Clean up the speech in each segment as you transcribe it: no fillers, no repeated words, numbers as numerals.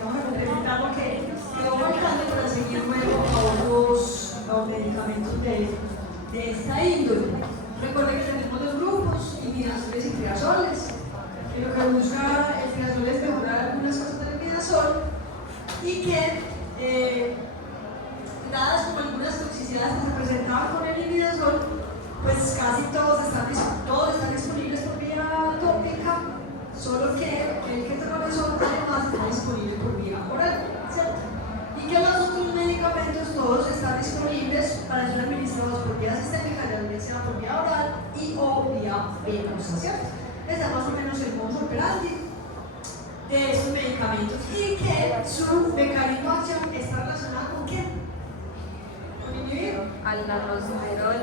complementar lo que quedó faltando para seguir luego a otros medicamentos de esta índole. Recuerden que tenemos dos grupos, imidazoles y triazoles. Lo que busca el triazol es mejorar algunas cosas del imidazol y que, dadas como algunas toxicidades que se presentaban con el imidazol, pues casi todos están disponibles por vía tópica, solo que el ketorolarazol además está disponible por vía oral, ¿cierto? Y que los otros medicamentos todos están disponibles para ser administrados por vía sistémica, ya sea por vía oral y o vía venosa, ¿cierto? Ese es más o menos el modus operandi de esos medicamentos y que su mecanismo de acción está relacionado con ¿qué? Con inhibir al nanosterol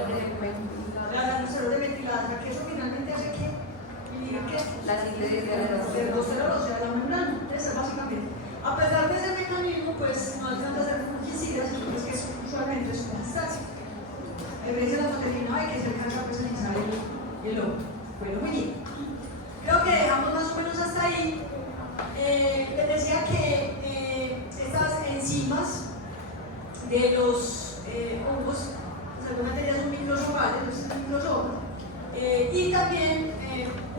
de metilasa, que eso finalmente hace que inhibir ¿qué? la síntesis de aldosterol, o sea, la membrana. Eso básicamente. A pesar de ese mecanismo, pues no alcanza a ser fungicidas, es que usualmente es una sustancia. A diferencia de la proteína B, que se alcanza a presentar el ojo. Bueno, muy bien. Creo que dejamos más o menos hasta ahí. Les decía que estas enzimas de los hongos, pues algunas de ellas son microsomales, no es microsoma, y también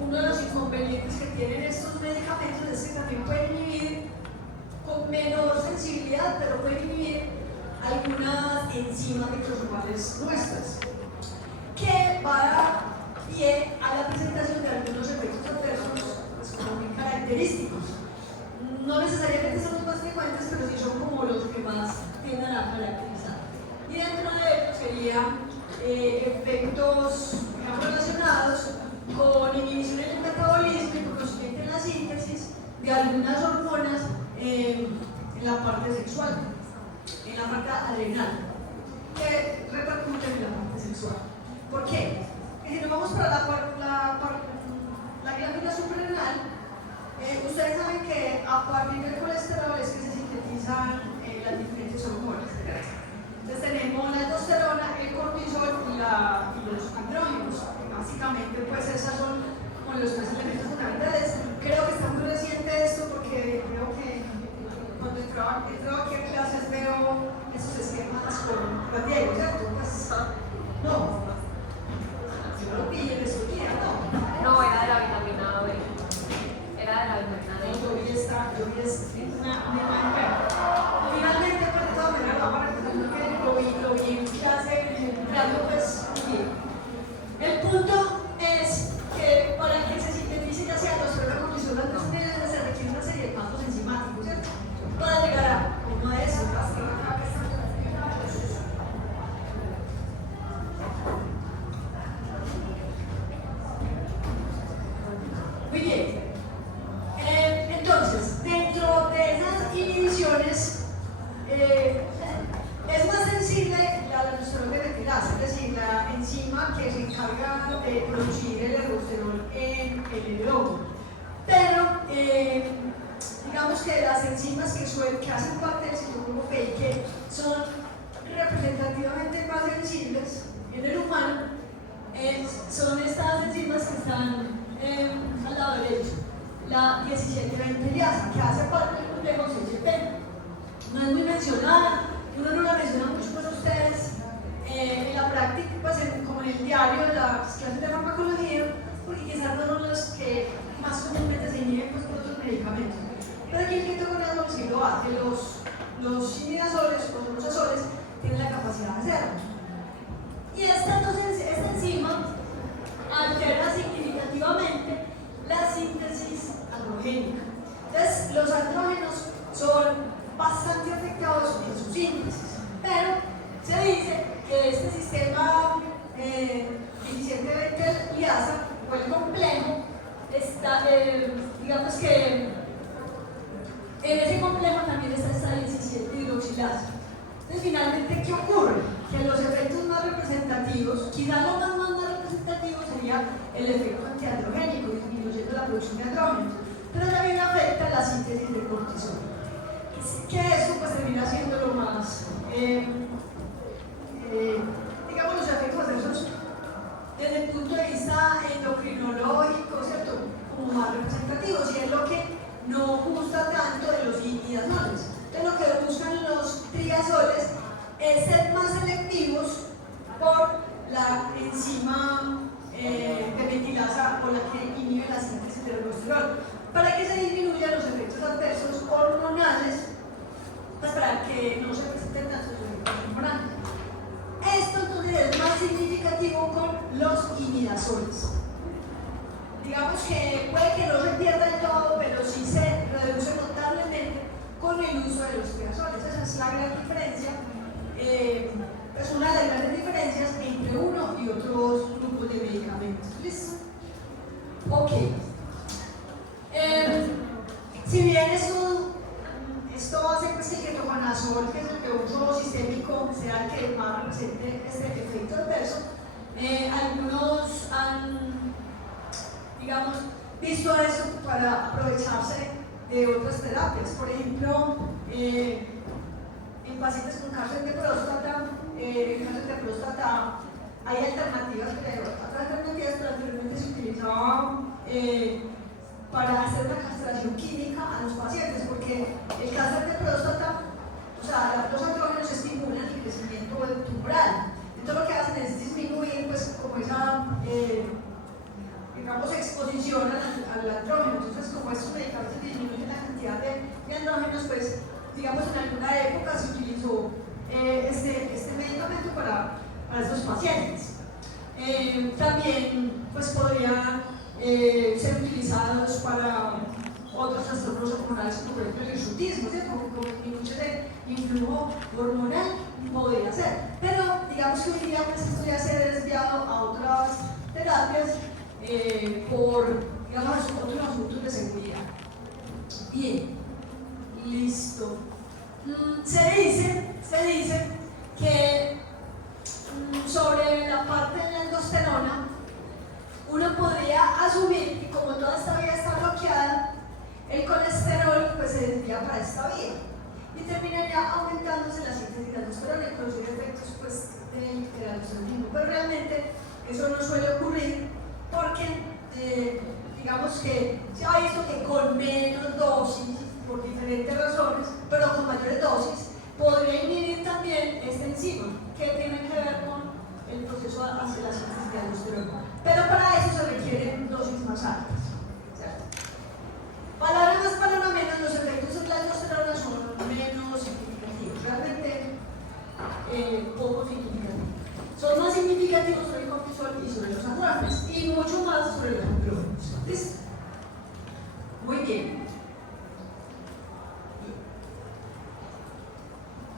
uno de los inconvenientes que tienen estos medicamentos es que también pueden inhibir con menor sensibilidad, pero pueden inhibir algunas enzimas microsomales nuestras, que va a dar pie a la presentación de algunos efectos adversos pues, como muy característicos. No necesariamente son los más frecuentes, pero sí son como los que más tienden a caracterizar. Y dentro de ellos serían efectos digamos, relacionados con inhibición en el metabolismo y por consiguiente en la síntesis de algunas hormonas en la parte sexual, en la parte adrenal, que repercuten en la parte sexual. ¿Por qué? Porque si nos vamos para la glándula suprarrenal, ustedes saben que a partir del colesterol es que se sintetizan las diferentes hormonas. Entonces tenemos la aldosterona, el cortisol y los andrógenos. Básicamente, pues esas son como los tres elementos fundamentales. Creo que está muy reciente esto porque creo que cuando entraba aquí a clases veo esos esquemas con Diego, ¿cierto? Pues, no, yo lo vi en esos días, no. No, era de la vitamina B. Era de la vitamina D. Yo vi una imagen. Finalmente, pues de todas maneras, vamos a repasar porque lo vi en clase, pues, bien. El punto es que para que se sintetice ya sea los cortisol se requiere una serie de pasos enzimáticos, ¿cierto? Para llegar a uno de esos. Muy bien. Entonces, dentro de esas inhibiciones, es más sensible la aldosterol de metilasa, es decir, la enzima que se encarga de producir el aldosterol en el hongo. Pero, digamos que las enzimas que hacen parte del citocromo P y que son representativamente más sensibles en el humano, son estas enzimas que están al lado derecho, la 1720 liasa, que hace parte del complejo CHP. No es muy mencionada, uno no la menciona mucho con ustedes en la práctica, pues como en el diario de las clases de farmacología, porque quizás no son los que más comúnmente se inhiben pues, por otros medicamentos. Pero aquí el ketoconazol sí lo hace, los imidazoles o los azoles tienen la capacidad de hacerlo. Y esta enzima altera significativamente la síntesis androgénica. Entonces, los andrógenos son bastante afectados en su síntesis, pero se dice que este sistema 1720 liasa o el complejo está, digamos que en ese complejo también está esta 17 hidroxilasa. Entonces, finalmente, ¿qué ocurre? Que los efectos más representativos, quizás lo más representativo sería el efecto antiandrogénico, disminuyendo la producción de andrógenos, pero también afecta la síntesis de cortisol. Que eso pues termina siendo lo más, digamos, los efectos adversos desde el punto de vista endocrinológico, ¿cierto? Como más representativos, y es lo que no ser más selectivos por la enzima de metilasa o la que inhibe la síntesis de aldosterona, para que se disminuyan los efectos adversos hormonales, pues para que no se presenten tantos efectos hormonales. Esto entonces es más significativo con los imidazoles. Digamos que puede que no se pierda del todo, pero sí se reduce notablemente con el uso de los triazoles. Esa es la gran diferencia, es una de las grandes diferencias entre uno y otros grupos de medicamentos. ¿Listo? Ok. Si bien esto hace pues que el ketoconazol, que es el de uso sistémico, sea el que más represente este efecto adverso, algunos han, digamos, visto eso para aprovecharse de otras terapias. Por ejemplo, en pacientes con cáncer de próstata, hay alternativas, pero otras alternativas que anteriormente se utilizaban para hacer una castración química a los pacientes, porque el cáncer de próstata, o sea, los andrógenos estimulan el crecimiento tumoral. Entonces lo que hacen es disminuir, pues, como esa, digamos, exposición al andrógeno. Entonces, como estos medicamentos disminuyen la cantidad de andrógenos, pues, digamos, en alguna época se utilizó este medicamento para estos pacientes. También, pues, podría ser utilizados para otros trastornos hormonales, como por ejemplo el hirsutismo, ¿cierto? Como disminución de influjo hormonal podría ser. Pero digamos que hoy día pues, esto ya se ha desviado a otras terapias por, digamos, otros asuntos de seguridad. Bien, listo. Se dice que sobre la parte de la aldosterona, uno podría asumir que como toda esta vía está bloqueada, el colesterol pues, se desvía para esta vía y terminaría aumentándose la síntesis de aldosterona y producir efectos pues, del aldosteronismo. Pero realmente eso no suele ocurrir porque digamos que se ha visto que con menos dosis, por diferentes razones, pero con mayores dosis, podría inhibir también esta enzima que tiene que ver con el proceso hacia la síntesis de aldosterona. Pero para eso se requieren dosis más altas, ¿cierto? Palabra más, palabra menos, los efectos de la aldosterona son menos significativos, realmente poco significativos. Son más significativos sobre el cortisol y sobre los andrógenos, y mucho más sobre los andrógenos. ¿Listo? Muy bien.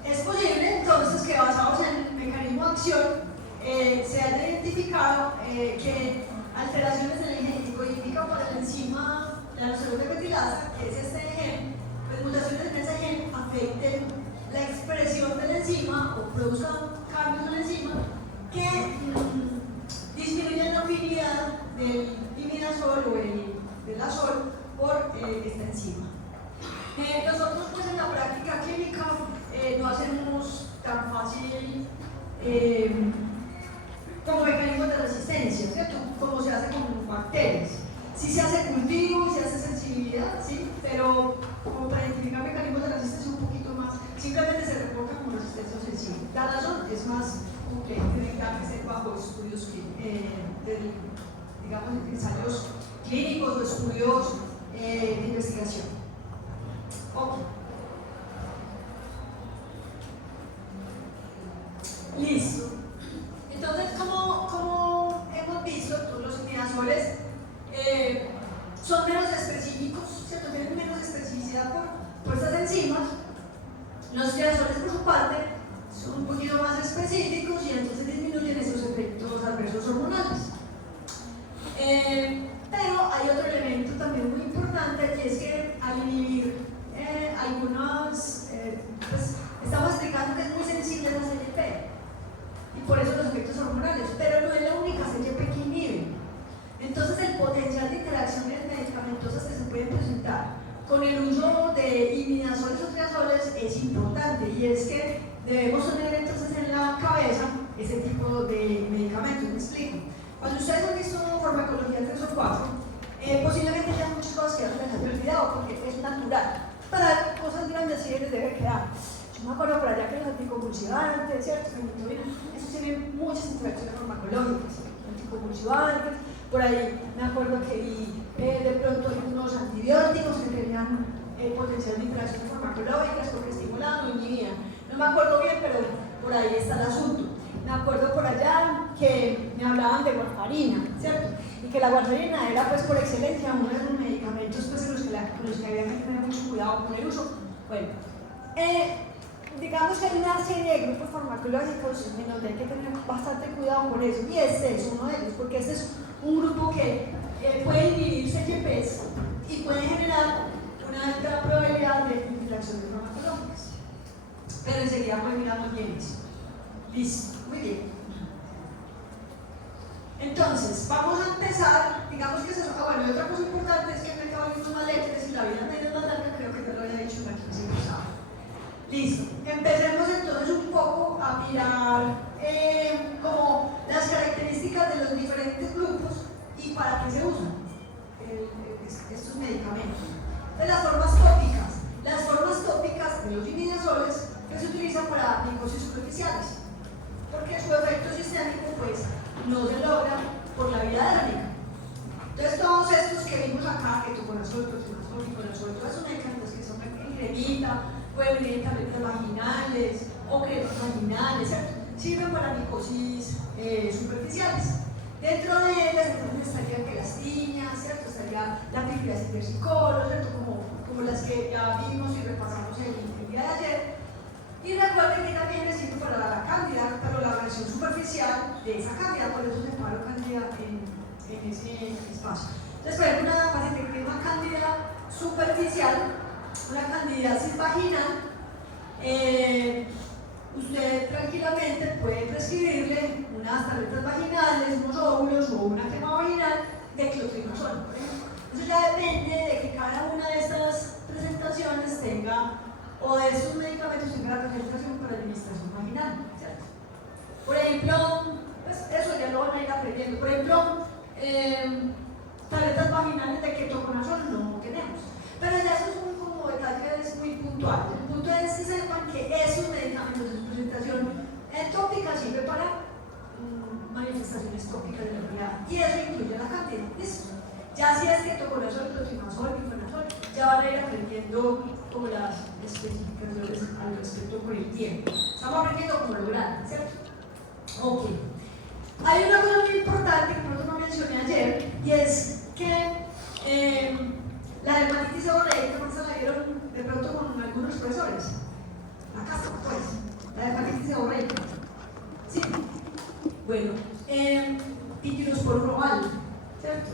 Es posible entonces que basados en el mecanismo de acción se haya identificado que alteraciones en el gen que codifican por la enzima de la aldosterona metilasa, que es este gen, pues mutaciones en ese gen afecten la expresión de la enzima o produzcan cambios en la enzima que disminuyen la afinidad del imidazol o del azol por esta enzima. Nosotros pues en la práctica clínica no hacemos tan fácil como mecanismos de resistencia, ¿cierto? Como se hace con bacterias. Sí se hace cultivo, se hace sensibilidad, ¿sí? Pero como para identificar mecanismos de resistencia un poquito más, simplemente se reporta como resistencia sensible. La razón es más compleja, tiene que ser bajo estudios digamos, ensayos clínicos o estudios de investigación. Ok. Listo. Entonces, como hemos visto, los imidazoles son menos específicos, ¿cierto? Tienen menos especificidad por estas enzimas. Los triazoles, por su parte, son un poquito más específicos y entonces disminuyen esos efectos adversos hormonales. Pero hay otro elemento también muy importante, que es que al inhibir algunas, pues estamos explicando que es muy sensible a la CYP y por eso los efectos hormonales, pero no es la única CYP que inhibe. Entonces el potencial de interacciones medicamentosas que se pueden presentar con el uso de imidazoles o triazoles es importante, y es que debemos tener entonces en la cabeza ese tipo de medicamentos. Me explico. Cuando ustedes han visto farmacología 3 o 4, posiblemente haya muchas cosas que ya se les han olvidado porque es natural. Para cosas grandes sí les debe quedar. Yo me acuerdo por allá que los anticonvulsivantes, ¿cierto? Eso tiene muchas interacciones farmacológicas, anticonvulsivantes. Por ahí me acuerdo que vi de pronto unos antibióticos que tenían potencial de interacciones farmacológicas porque estimulaban o inhibían. No me acuerdo bien, pero por ahí está el asunto. Me acuerdo por allá que me hablaban de warfarina, ¿cierto? Y que la warfarina era pues por excelencia uno de los medicamentos pues, con los que había que tener mucho cuidado con el uso. Bueno, digamos que hay una serie de grupos farmacológicos en donde hay que tener bastante cuidado con eso, y este es uno de ellos, porque este es un grupo que puede inhibir CYPs y puede generar una alta probabilidad de interacciones farmacológicas. Pero enseguida voy mirando bien eso. Listo, muy bien. Entonces, vamos a empezar, digamos que eso, bueno, y otra cosa importante es que el metabolismo más lento y la vida medio más larga, creo que ya lo había dicho aquí, si lo saben. Listo, empecemos entonces un poco a mirar como las características de los diferentes grupos y para qué se usan estos medicamentos. De las formas tópicas de los imidazoles que se utilizan para micosis superficiales, porque su efecto sistémico pues no se logra por la vía dérmica. Entonces todos estos que vimos acá, ketoconazol, protonazol, miconazol, todos esos medicamentos que son en cremita, pueden venir en tabletas vaginales o cremas vaginales, ¿cierto? Sirven para micosis superficiales. Dentro de ellas entonces estaría quelastiña, ¿cierto? Estaría la pifidiosis versicolor, ¿cierto? Como las que ya vimos y repasamos el día de ayer. Y recuerden que también les sirve para la cándida, pero la versión superficial de esa cándida, por eso separo cándida en ese espacio. Entonces, por ejemplo, una paciente que tiene una cándida superficial, una candidiasis vaginal, usted tranquilamente puede prescribirle unas tabletas vaginales, unos óvulos o una crema vaginal de clotrimazol, por ejemplo. Eso ya depende de que cada una de estas presentaciones tenga, o de estos medicamentos tenga la presentación para administración vaginal, ¿cierto? Por ejemplo, pues eso ya lo van a ir aprendiendo. Por ejemplo, tabletas vaginales de ketoconazol no tenemos. Pero ya eso son como detalles muy puntuales. El punto es que sepan que esos medicamentos de su presentación tópica sirve para manifestaciones tópicas de la enfermedad. Y eso incluye la cándida. ¿Listo? Ya si es ketoconazol, clotrimazol, miconazol, ya van a ir aprendiendo como las especificaciones al respecto con el tiempo. Estamos aprendiendo como lograr, ¿cierto? Ok. Hay una cosa muy importante que no mencioné ayer, y es que la dermatitis seborreica no se la dieron de pronto con algunos profesores. Acá, pues, la dermatitis seborreica. Sí. Bueno, pitirosporum oval, ¿cierto?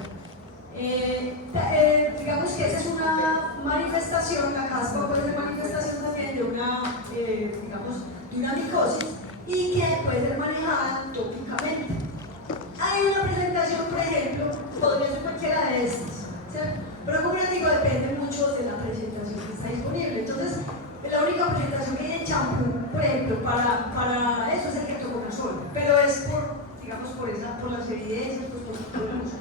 Digamos que esa es una manifestación, la caspa puede ser manifestación también de una, digamos, de una micosis y que puede ser manejada tópicamente. Hay una presentación, por ejemplo, podría ser cualquiera de estas, ¿cierto? Pero como les digo, depende mucho de la presentación que está disponible. Entonces, la única presentación que hay en champú, por ejemplo, para eso es el ketoconazol, pero es por, digamos, por las evidencias, por todo el uso.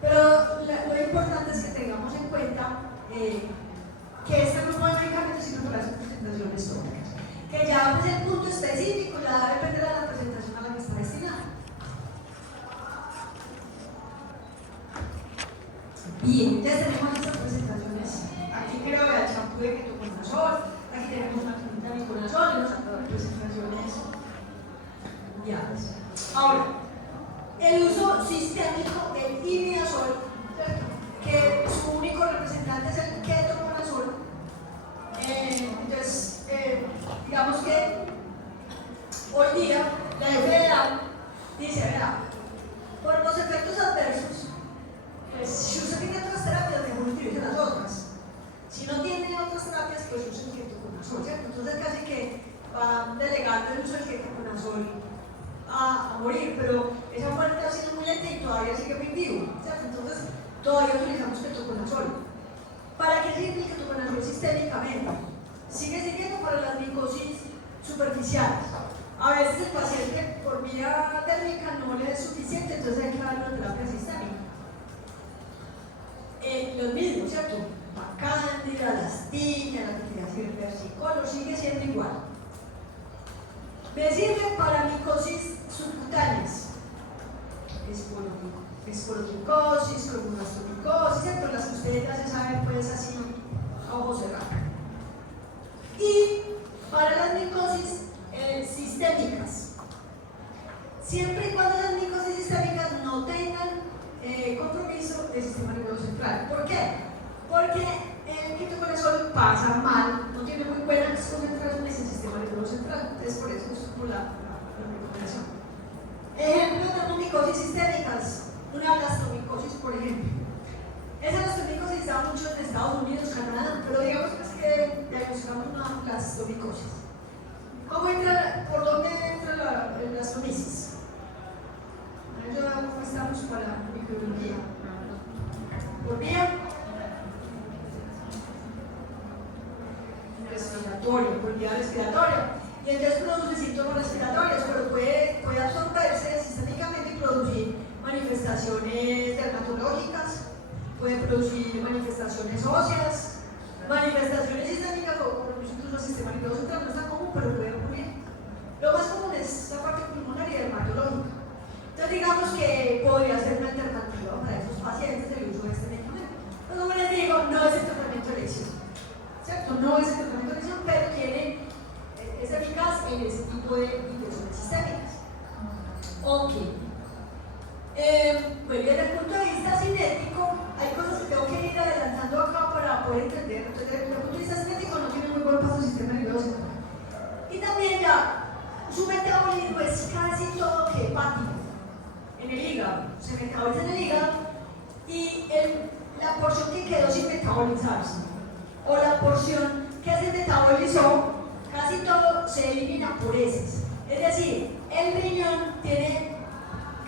Pero lo importante es que tengamos en cuenta que este grupo de medicamentos sirve para las presentaciones tópicas. Que ya pues el punto específico ya depende de la presentación a la que está destinada. Bien, entonces tenemos estas presentaciones. Aquí creo que el champú de ketoconazol, aquí tenemos una cremita de miconazol y unas presentaciones mundiales. Ahora, el uso sistémico del imidazol, que su único representante es el ketoconazol. Entonces, digamos que hoy día la FDA dice, vea, por los efectos adversos, pues si usted tiene otras terapias, mejor utilice las otras. Si no tiene otras terapias, pues use el ketoconazol, ¿cierto? Entonces casi que va delegando el uso del ketoconazol a morir, pero esa muerte ha sido muy lenta y todavía sigue muy vivo, ¿cierto? Entonces todavía utilizamos ketoconazol. ¿Para qué sirve el ketoconazol sistémicamente? Sigue sirviendo para las micosis superficiales. A veces el paciente por vía térmica no le es suficiente, entonces hay que darle una terapia sistémica. Los mismos, ¿cierto? La cándida, la astilla, la pifidiosis versicolor, sigue siendo igual. Me sirve para micosis subcutáneas, esporomicosis, colponostomicosis, ¿cierto? Las que ustedes ya se saben, pues así, a ojos cerrados. Y para las micosis sistémicas, siempre y cuando las micosis sistémicas no tengan compromiso del sistema nervioso central. ¿Por qué? Porque el ketoconazol pasa mal, no tiene muy buenas concentraciones en el sistema nervioso central. Entonces, por eso es como la recomendación. Ejemplos de micosis sistémicas, una blastomicosis, por ejemplo. Esa blastomicosis se da mucho en Estados Unidos, Canadá, pero digamos que diagnosticamos una blastomicosis. ¿Por dónde entra la blastomisis? ¿Cómo estamos para microbiología? Por vía respiratoria, por vía respiratoria. Y entonces produce síntomas respiratorios, pero puede absorberse sistémicamente y producir manifestaciones dermatológicas, puede producir manifestaciones óseas, manifestaciones sistémicas o incluso el sistema nervioso central no es tan común, pero puede ocurrir. Lo más común es la parte pulmonar y dermatológica. Entonces digamos que podría ser una alternativa para esos pacientes el uso de este medicamento. Pero como les digo, no es el tratamiento de elección, ¿cierto? No es el tratamiento de elección, pero es eficaz en ese tipo de infecciones sistémicas. Ok. Pues desde el punto de vista cinético, hay cosas que tengo que ir adelantando acá para poder entender. Entonces, desde el punto de vista cinético, no tiene muy buen paso el sistema nervioso central. Y también su metabolismo es casi todo que hepático. En el hígado, se metaboliza en el hígado y la porción que quedó sin metabolizarse o la porción que se metabolizó, casi todo se elimina por heces. Es decir, el riñón tiene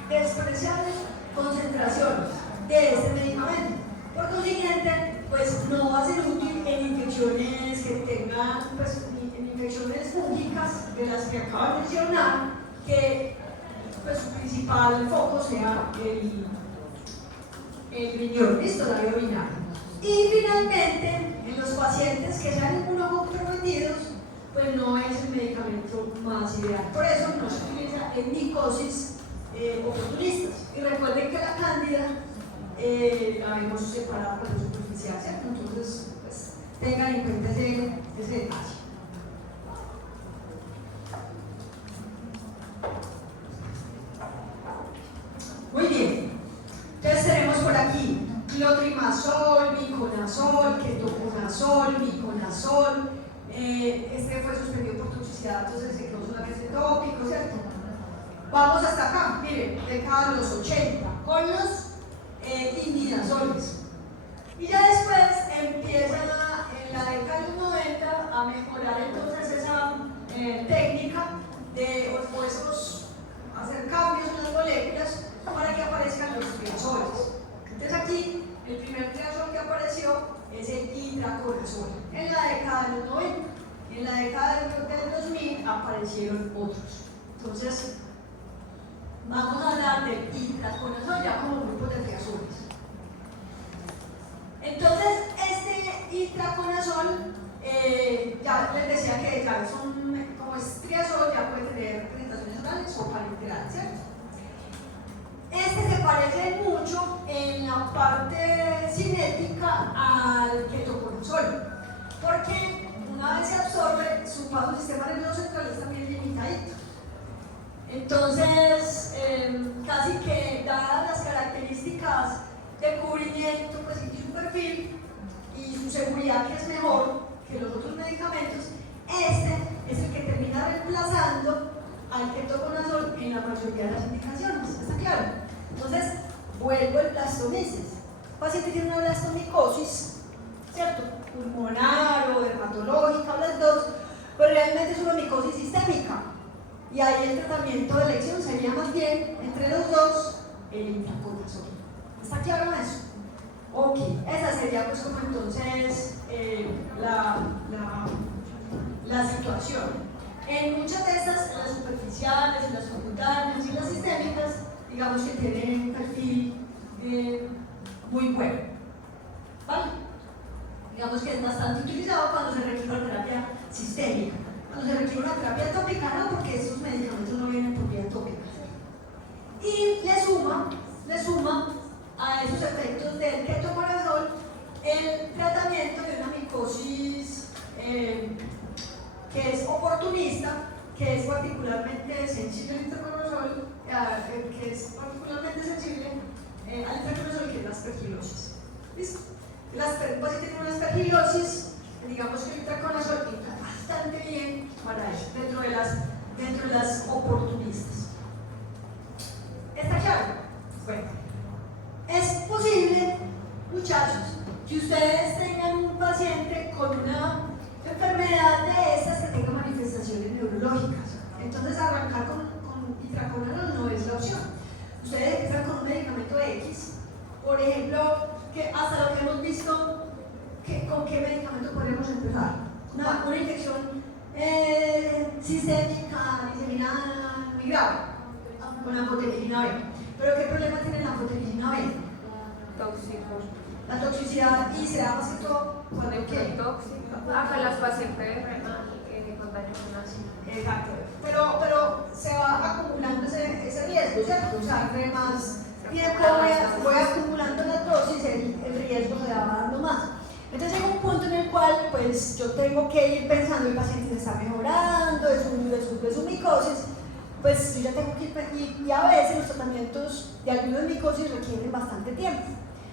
despreciables concentraciones de este medicamento. Por consiguiente, pues no va a ser útil en infecciones que tengan, pues, en infecciones fúngicas de las que acabo de mencionar, que pues su principal foco sea el riñón, listo, la vía urinaria. Y finalmente, en los pacientes que sean inmunocomprometidos, pues no es el medicamento más ideal. Por eso no se utiliza en micosis oportunistas. Y recuerden que la cándida la vemos separada por lo superficial, ¿cierto? Entonces, pues tengan en cuenta ese detalle. Muy bien, entonces tenemos por aquí clotrimazol, miconazol, ketoconazol, miconazol. Este fue suspendido por toxicidad, entonces se quedó solamente tópico, ¿cierto? Vamos hasta acá, miren, década de los 80, con los imidazoles. Y ya después empieza en la década de los 90 a mejorar entonces esa técnica de hacer cambios en las moléculas para que aparezcan los triazoles. Entonces aquí el primer triazol que apareció es el itraconazol en la década de los 90. En la década del 2000 aparecieron otros. Entonces vamos a hablar del itraconazol ya como grupo de triazoles. Entonces este itraconazol ya les decía que ya como es triazol ya puede tener presentaciones orales o parenterales, ¿cierto? Este se parece mucho en la parte cinética al ketoconazol, porque una vez se absorbe, su paso al sistema nervioso central es también limitadito. Entonces, casi que dadas las características de cubrimiento pues, y su perfil y su seguridad que es mejor que los otros medicamentos, este es el que termina reemplazando al ketoconazol en la mayoría de las indicaciones, ¿está claro? Entonces, vuelvo al blastomisis. El paciente tiene una blastomicosis, ¿cierto? Pulmonar o dermatológica, las dos, pero realmente es una micosis sistémica. Y ahí el tratamiento de elección sería más bien, entre los dos, el itraconazol. ¿Está claro eso? Ok, esa sería pues como entonces la situación. En muchas de estas, las superficiales, las subcutáneas y las sistémicas, digamos que tienen un perfil muy bueno. ¿Vale? Digamos que es bastante utilizado cuando se requiere terapia sistémica. cuando se requiere una terapia tópica, no, porque esos medicamentos no vienen por vía tópica. Y le suma a esos efectos del ketoconazol el tratamiento de una micosis que es oportunista, que es particularmente sensible al itraconazol, que es particularmente sensible al itraconazol, que es la aspergilosis. ¿Listo? Pues si tiene una aspergilosis, digamos que el itraconazol pinta bastante bien para eso, dentro de las oportunistas. ¿Está claro? Bueno, es posible, muchachos, que ustedes tengan un paciente con una enfermedad de estas que tenga manifestaciones neurológicas. Entonces arrancar con itraconazol no es la opción. Ustedes empiezan con un medicamento X, por ejemplo, que hasta lo que hemos visto, ¿con qué medicamento podemos empezar? Una infección sistémica, diseminada, muy grave, con anfotericina B. ¿Pero qué problema tiene la anfotericina B? Tóxico. La toxicidad, y se da más que todo cuando ¿qué? Tóxico. Para las pacientes renal con daño renal. Exacto. Pero se va acumulando ese riesgo, ¿cierto? O sea, entre más tiempo voy acumulando la dosis, el riesgo se va dando más. Entonces llega un punto en el cual pues yo tengo que ir pensando, el paciente se está mejorando de su micosis, pues yo ya tengo que ir, y a veces los tratamientos de algunas micosis requieren bastante tiempo.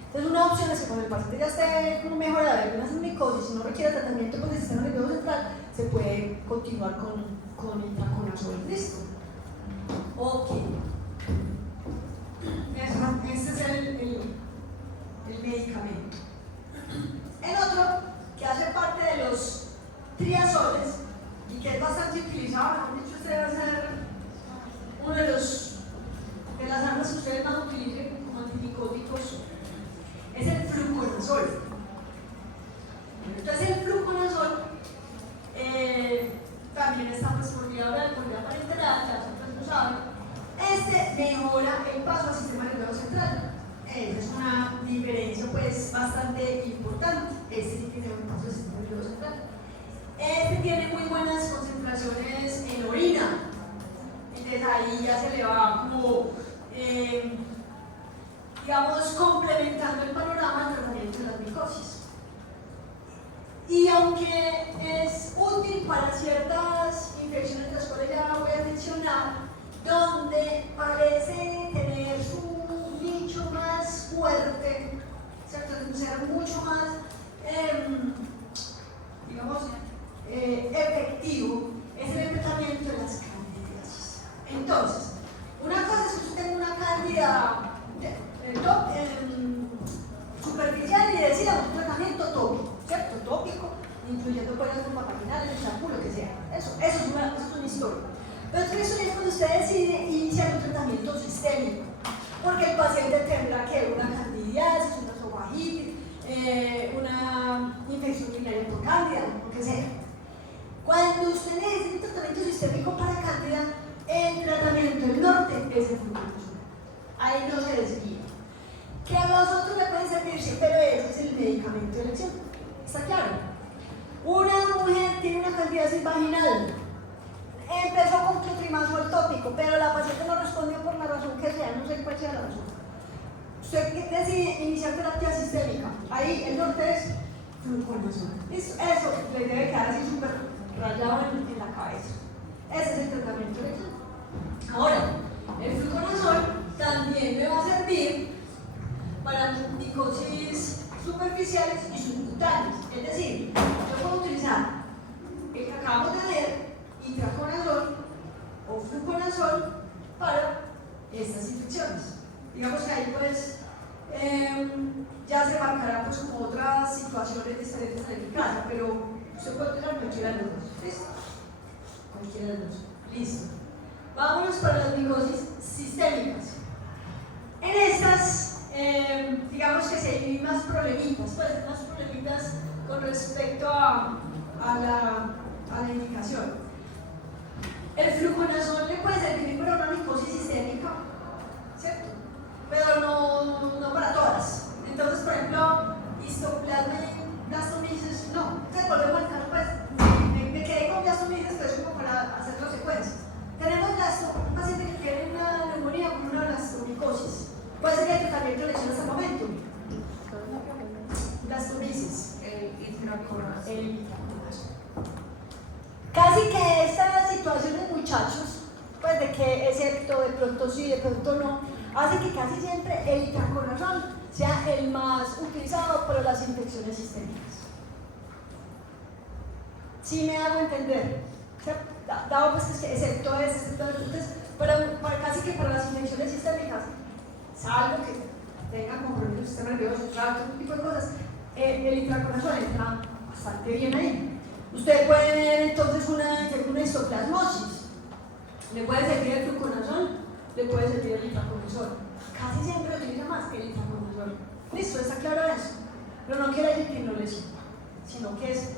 Entonces una opción es que cuando el paciente ya esté mejorado de algunas micosis y no requiere tratamiento con el sistema nervioso central, se puede continuar con itraconazol. ¿Listo? Ok. Este es el medicamento. El otro, que hace parte de los triazoles y que es bastante utilizado, mejor dicho, usted va a ser uno de las armas que ustedes más utilicen como antimicóticos, es el fluconazol. Entonces el fluconazol también está pues por vía oral, por vía parenteral, ya ustedes lo saben. Este mejora el paso al sistema nervioso central. Esa es una diferencia pues bastante importante. Este sí tiene un paso al sistema nervioso central. Este tiene muy buenas concentraciones en orina. Entonces ahí ya se le va como digamos, complementando el panorama del tratamiento de las micosis. Y aunque es útil para ciertas infecciones de las cuales ya voy a mencionar, donde parece tener su nicho más fuerte, ¿cierto? Ser mucho más, digamos, efectivo, es en el tratamiento de las candidiasis. Entonces, una cosa es que usted tenga una candida superficial y decir un tratamiento tópico, ¿cierto? Tópico, incluyendo pues las vaginales, el champú, lo que sea. Eso es una historia. Pero otra historia es cuando usted decide iniciar un tratamiento sistémico, porque el paciente tendrá que una candidiasis, una esofagitis, una infección urinaria por cándida, lo que sea. Cuando usted necesita un tratamiento sistémico para cándida, el tratamiento del norte es el fluconazol. Ahí no se desvía. Que a los otros le pueden servir, sí, pero ese es el medicamento de elección. ¿Está claro? Una mujer tiene una candidiasis vaginal. Empezó con clotrimazol tópico, pero la paciente no respondió por la razón que sea, no sé cuál sea la razón. Usted decide iniciar terapia sistémica. Ahí el norte es fluconazol. Eso le debe quedar así súper rayado en la cabeza. Ese es el tratamiento de elección. Ahora, el fluconazol también me va a servir para micosis superficiales y subcutáneas. Es decir, yo puedo utilizar el que acabamos de leer, itraconazol o fluconazol, para estas infecciones. Digamos que ahí pues ya se marcará pues como otras situaciones diferentes de la eficacia, pero se puede utilizar cualquiera de los dos. ¿Listo? Cualquiera de los dos. Listo. Vámonos para las micosis sistémicas. En estas, digamos que se hay más problemitas, pues más problemitas con respecto a la indicación. El fluconazol le puede servir para una micosis sistémica, ¿cierto? Pero no para todas. Entonces, por ejemplo, histoplasma y blastomisis, no. Entonces volvemos al caso, pues, me quedé con blastomisis, pues muchachos, pues de que excepto de pronto sí, de pronto no, hace que casi siempre el itraconazol sea el más utilizado para las infecciones sistémicas. ¿Sí me hago entender? Dado pues que excepto entonces, para casi que para las infecciones sistémicas, salvo que tengan compromiso del sistema nervioso, otro tipo de cosas, el itraconazol entra bastante bien ahí. Ustedes pueden ver entonces una histoplasmosis. Le puede servir el fluconazol, le puede servir el itraconazol. Casi siempre utiliza más que el itraconazol. ¿Listo? ¿Está claro eso? Pero no quiere decir que no les sirva, sino que es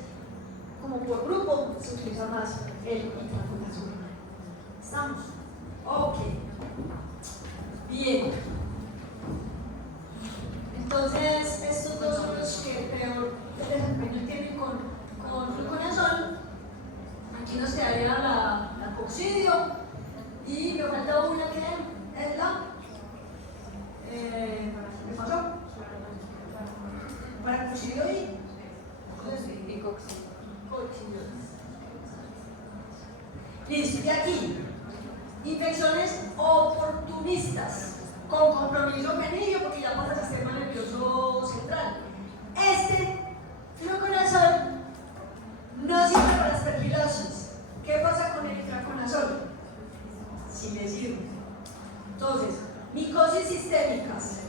como por grupo se utiliza más el itraconazol. ¿Estamos? Ok. Bien. Entonces, estos dos son los que peor desempeño tienen con fluconazol. Aquí nos quedaría la coccidio y me falta una que es la ¿qué pasó? Para coccidio y coccidio. Listo, y aquí infecciones oportunistas con compromiso meningo porque ya pasa el sistema nervioso central. Este fluconazol no sirve para aspergilosis. ¿Qué pasa con el itraconazol? Sí le sirve. Entonces, micosis sistémicas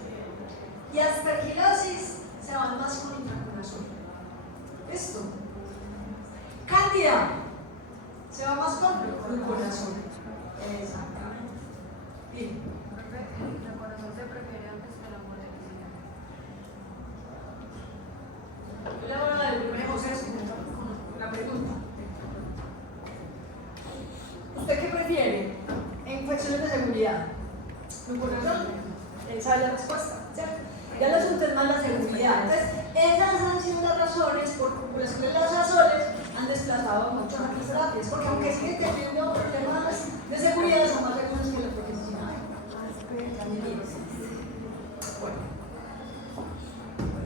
y aspergilosis se van más con itraconazol. ¿Listo? Cándida se va más con fluconazol. Exactamente. Bien. ¿La corazón se prefiere antes que la molecular? Yo le voy a dar el primer José con la pregunta. ¿Usted qué prefiere en cuestiones de seguridad? ¿Fluconazol? Esa es la respuesta, ¿cierto? Ya el asunto es más la seguridad. Entonces, esas han sido las razones por las que los azoles han desplazado a muchas otras terapias, porque aunque siguen teniendo problemas de seguridad, son más seguros que la profesional. Bueno,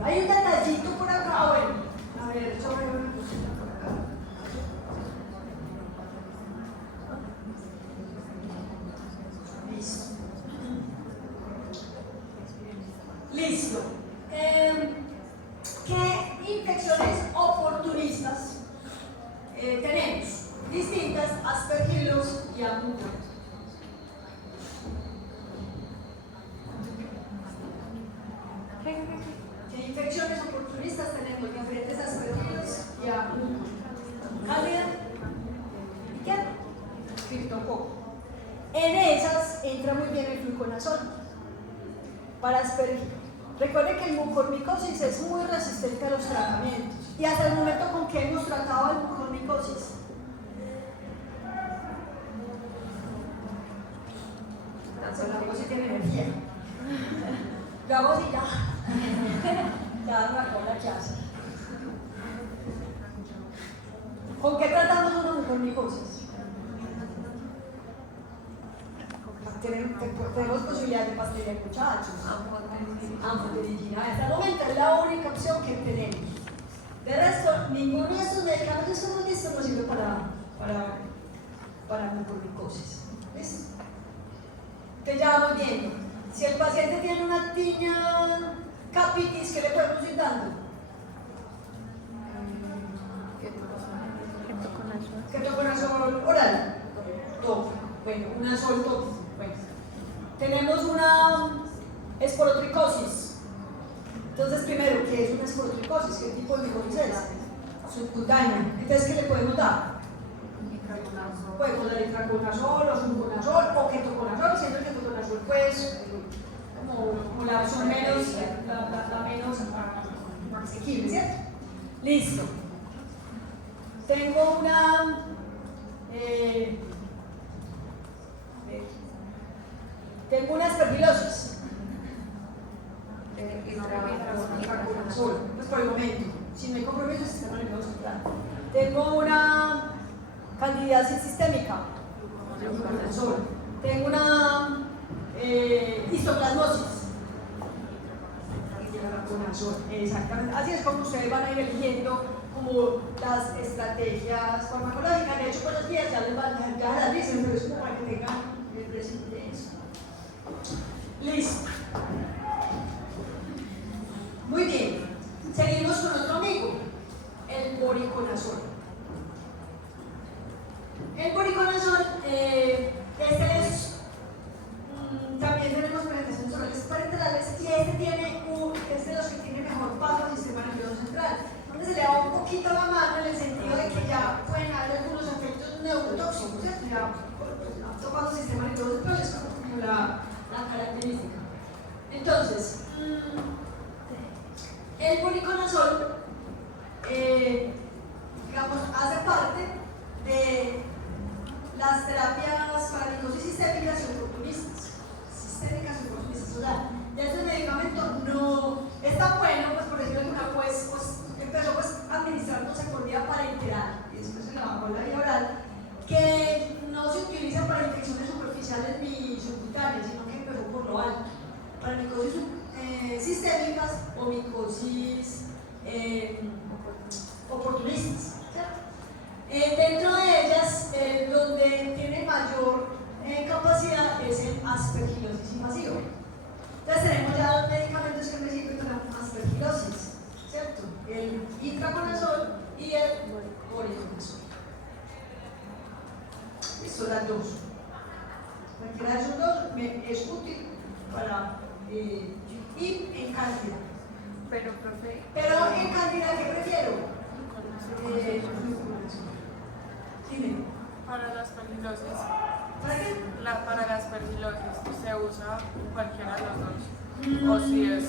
hay un detallito por acá, bueno, a ver, sobre una cosita por acá. Listo. Listo. ¿Qué infecciones oportunistas tenemos? Distintas, aspergilos y amutas. ¿Qué infecciones oportunistas tenemos? Diferentes aspergilos y amutas. Cálida y qué? Criptococo. En esas entra muy bien el fluconazol. Para aspergilos. Recuerden que el mucormicosis es muy resistente a los tratamientos. Y hasta el momento con que hemos tratado el mucormicosis. La voz sí tiene energía. La voz y ya. Ya arrancó la clase. ¿Con qué tratamos una mucormicosis? Tenemos posibilidad de pastilla, muchachos. Anfotericina. Hasta el momento es la única opción que tenemos. De resto, ninguno de estos medicamentos que hemos visto nos sirve para mucormicosis. ¿Listo? Entonces ya vamos viendo. Si el paciente tiene una tiña capitis, ¿qué le podemos ir dando? Ketoconazol oral. Tópico. Bueno, un azol tópico. Bueno. Tenemos una esporotricosis. Entonces, primero, ¿qué es una esporotricosis? ¿Qué tipo de micosis es? Subcutánea. Entonces, ¿qué le podemos dar? Podemos dar itraconazol o fluconazol o ketoconazol, siendo el ketoconazol pues como la opción menos, la menos asequible, ¿cierto? Listo. Tengo una aspergilosis. Itraconazol, pues por el momento, si no hay compromiso, el sistema nervioso central. Tengo una candidiasis sistémica. Fluconazol. Tengo una histoplasmosis. Itraconazol. Exactamente. Así es como ustedes van a ir eligiendo como las estrategias farmacológicas. De hecho, con los días ya las dicen, pero es como para que tengan el presente de eso. Listo. Muy bien. Seguimos con otro amigo, el voriconazol. El voriconazol, también tenemos presentaciones orales parenterales y es de los que tiene mejor paso al sistema nervioso central, donde se le da un poquito la mano en el sentido de que ya pueden haber algunos efectos neurotóxicos, ¿cierto? Ya tocando el sistema nervioso central es como la característica. Entonces, el voriconazol, digamos, hace parte de las terapias para micosis sistémicas y oportunistas. O sea, ya este medicamento no es tan bueno, pues por decirlo de alguna pues empezó a administrándose por vía parenteral y después se la bajó la vía oral, que no se utiliza para infecciones superficiales ni subcutáneas, sino que empezó por lo alto, para micosis sistémicas o micosis oportunistas, ¿cierto? Dentro de ellas, donde tiene mayor capacidad es el aspergilosis invasivo. Entonces tenemos ya dos medicamentos que me sirven para aspergilosis, ¿cierto? El itraconazol y el voriconazol. Listo, las dos. Cualquiera de esos dos es útil para y en cantidad. Pero, profe. Pero en cantidad, ¿qué prefiero? Dime. Para la aspergilosis. ¿Para qué? Para la aspergilosis se usa cualquiera de los dos. O si es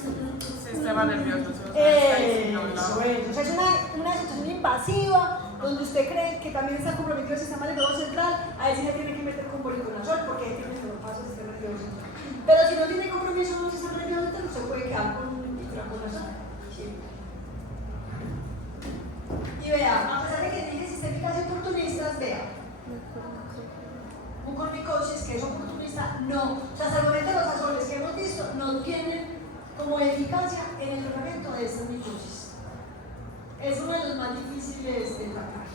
sistema nervioso, se usa Eso es. O sea, es una situación invasiva donde usted cree que también está comprometido el sistema nervioso central, ahí sí le tiene que meter con voriconazol porque ahí tiene que paso el sistema nervioso central. Pero si no tiene compromiso con el sistema nervioso central, se puede quedar con itraconazol. Sí. Y vea, a pesar de que dije sistémicas y oportunistas, vea. Mucormicosis, que es oportunista, no. O sea, hasta el momento los azoles que hemos visto no tienen como eficacia en el tratamiento de esta micosis. Es uno de los más difíciles de tratar.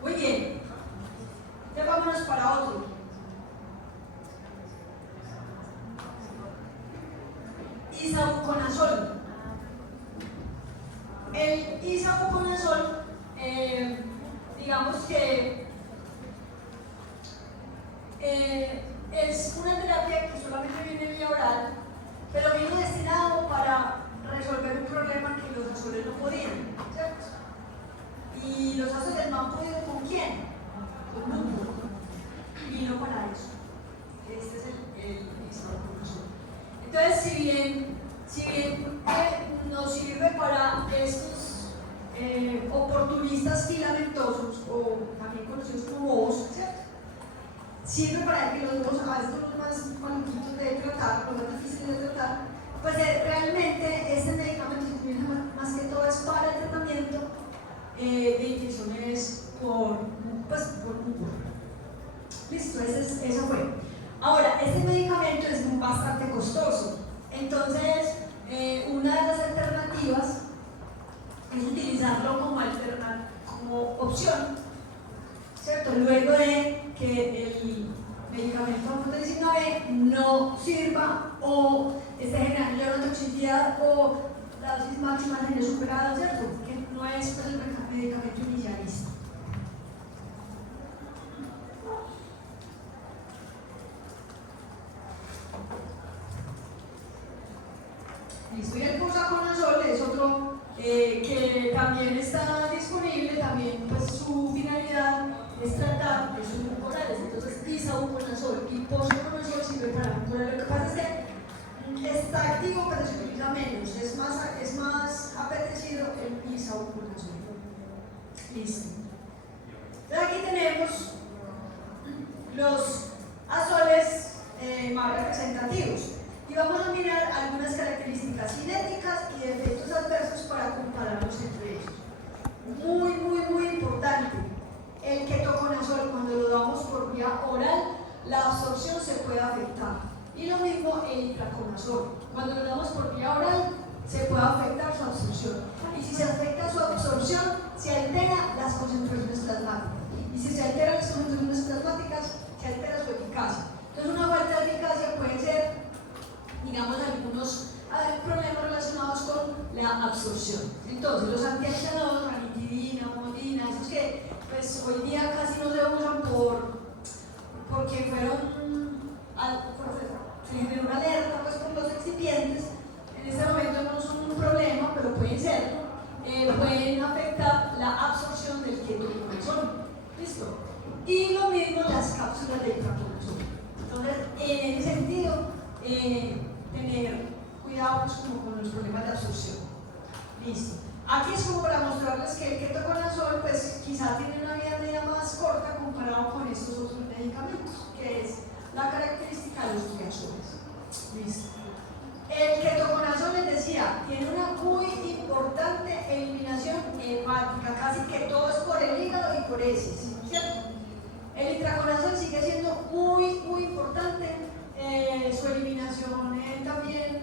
Muy bien. Ya vámonos para otro. Isavuconazol. El isavuconazol, digamos que es una terapia que solamente viene vía oral, pero vino destinado para resolver un problema que los azoles no podían, ¿cierto? Y los azoles no han podido ¿con quién? Con lúpulo. Vino para eso. Este es el isavuconazol. Entonces, si bien nos sirve para estos oportunistas filamentosos, o también conocidos como bobos, ¿cierto? Sirve para que los bobos, a estos los más maluquitos de tratar, los más difíciles de tratar, pues realmente este medicamento se utiliza más que todo es para el tratamiento de infecciones por lúpulo. Listo, eso fue. Ahora, este medicamento es bastante costoso, entonces una de las alternativas es utilizarlo como opción, ¿cierto? Luego de que el medicamento AMP19 no sirva o esté generando neurotoxicidad o la dosis máxima la haya superado, ¿cierto? Que no es pues, el medicamento inicialista. Listo, y el posaconazol es otro que también está disponible, también pues su finalidad es tratar de sus mucorales, entonces isavuconazol y posaconazol sirve para mucoral. Lo que pasa es que está activo pero se utiliza menos, es más apetecido el isavuconazol. Listo. Entonces aquí tenemos los azoles más representativos. Y vamos a mirar algunas características cinéticas y de efectos adversos para compararlos entre ellos. Muy importante. El ketoconazol, cuando lo damos por vía oral, la absorción se puede afectar. Y lo mismo el itraconazol. Cuando lo damos por vía oral, se puede afectar su absorción. Y si se afecta su absorción, se altera las concentraciones plasmáticas. Y si se alteran las concentraciones plasmáticas, se altera su eficacia. Entonces, una falta de eficacia puede ser, digamos, algunos problemas relacionados con la absorción. Entonces, los antiagitados, ranitidina, pomodina, esos que pues, hoy día casi no se usan porque se generó una alerta pues, por los excipientes. En este momento no son un problema, pero pueden serlo. Pueden afectar la absorción del ketoconazol. ¿Listo? Y lo mismo las cápsulas de itraconazol. Entonces, en ese sentido, tener cuidado pues, como con los problemas de absorción. Listo. Aquí es como para mostrarles que el ketoconazol pues, quizá tiene una vida media más corta comparado con estos otros medicamentos, que es la característica de los triazoles. Listo. El ketoconazol, les decía, tiene una muy importante eliminación hepática, casi que todo es por el hígado y por heces, ¿cierto? El itraconazol sigue siendo muy, muy importante, su eliminación también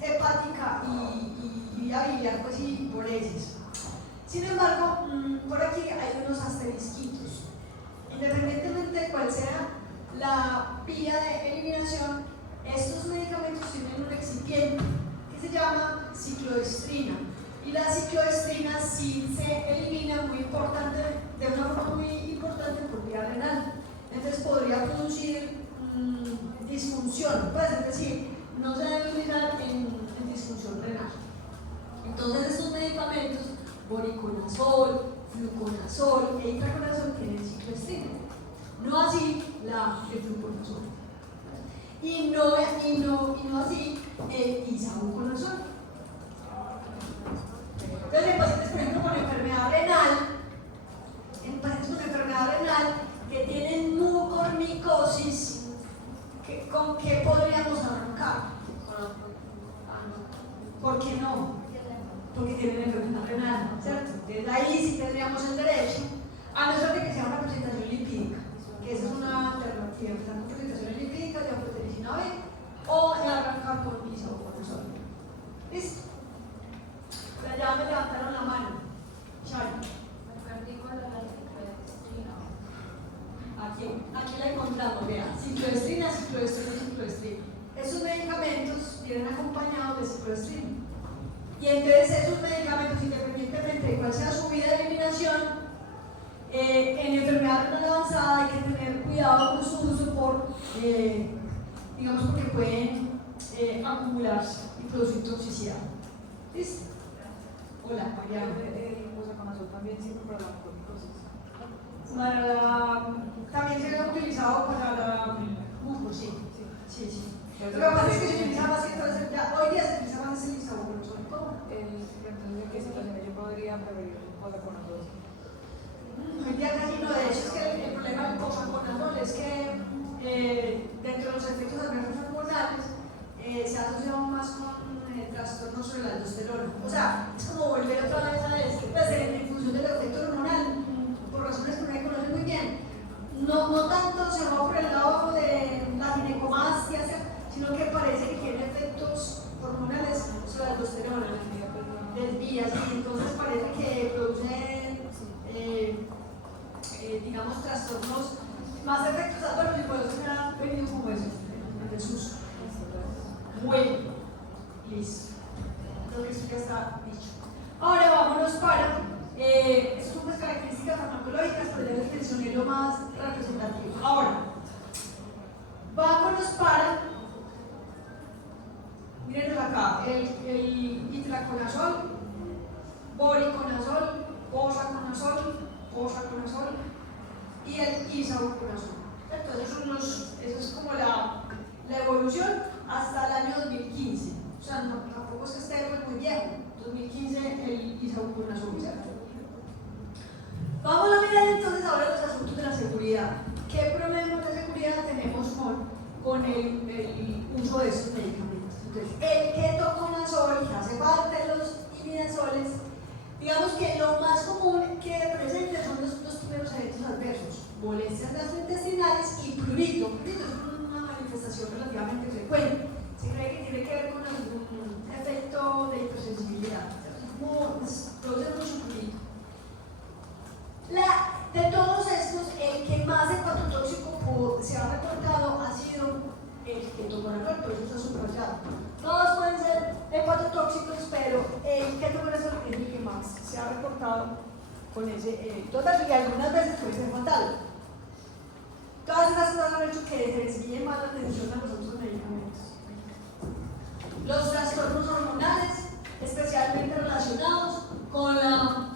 hepática y vía biliar, pues y por heces. Sin embargo, por aquí hay unos asterisquitos. Independientemente de cuál sea la vía de eliminación, estos medicamentos tienen un excipiente que se llama cicloestrina. Y la cicloestrina sí se elimina de una forma muy importante por vía renal. Entonces podría producir disfunción, pues, es decir, no se debe utilizar en disfunción renal. Entonces estos medicamentos, voriconazol, fluconazol e itraconazol, tienen cicloestrina. No así el fluconazol. Y no así el isavuconazol. Entonces, en pacientes, por ejemplo, con enfermedad renal, que tienen mucormicosis, ¿con qué podríamos arrancar? ¿Por qué no? Porque tienen enfermedad renal, ¿cierto? Entonces, ahí sí tendríamos el derecho, a no ser de que sea una presentación lipídica, que esa es una alternativa, que sean presentaciones lipídicas de anfotericina B, o de arrancar con isavuconazol. ¿Listo? Ya me levantaron la mano. Shari. Aquí la encontramos, vean. Cicloestrina. Esos medicamentos vienen acompañados de cicloestrina. Y entonces esos medicamentos, independientemente de cuál sea su vía de eliminación, en enfermedad renal avanzada hay que tener cuidado con su uso digamos porque pueden acumularse y producir toxicidad. ¿Listo? Hola, Mariano. El itraconazol también sirve para la mucormicosis. También se ha utilizado para la muco, sí. Lo que pasa es que se utiliza más que todo, hoy día se utiliza más el isavuconazol. Entonces, ¿en qué situaciones yo podría prevenir un posaconazol? Hoy día casi no, de hecho es que el problema del posaconazol es que dentro de los efectos adversos hormonales se ha asociado más con trastornos sobre la aldosterona. O sea, es como volver otra vez a esto, pues en función del efecto hormonal, por razones que nadie conoce muy bien. No tanto se va por el lado de la ginecomastia, sino que parece que tiene efectos hormonales sobre la aldosterona, desvía, sí, entonces parece que produce, digamos, trastornos, más efectos adversos y por eso se ha venido como eso, en desuso. Bueno, listo. Creo que esto ya está dicho. Ahora vámonos para, estas son las características farmacológicas, pero ya les mencioné lo más representativo. Ahora, vámonos para, miren acá, el itraconazol, voriconazol, posaconazol y el isavuconazol. Entonces, eso es como la evolución hasta el año 2015. O sea, tampoco es que esté muy viejo. 2015 el isavuconazol, ¿cierto? Vamos a mirar entonces ahora los asuntos de la seguridad. ¿Qué problemas de seguridad tenemos con el uso de estos medicamentos? Entonces, el ketoconazol, que hace parte de los imidazoles, digamos que lo más común que presenta son los primeros eventos adversos. molestias gastrointestinales y prurito. Prurito es una manifestación relativamente frecuente. Se cree que tiene que ver con algún efecto de hipersensibilidad. Produce mucho prurito. De todos estos, el que más hepatotóxico se ha reportado ha sido el ketoconazol, por eso está subrayado. Todos pueden ser hepatotóxicos, pero el ketoconazol es el que más se ha reportado con ese total, y algunas veces puede ser fatal. Todas estas cosas han hecho que se desvíe más la atención a los otros medicamentos. Los trastornos hormonales, especialmente relacionados con la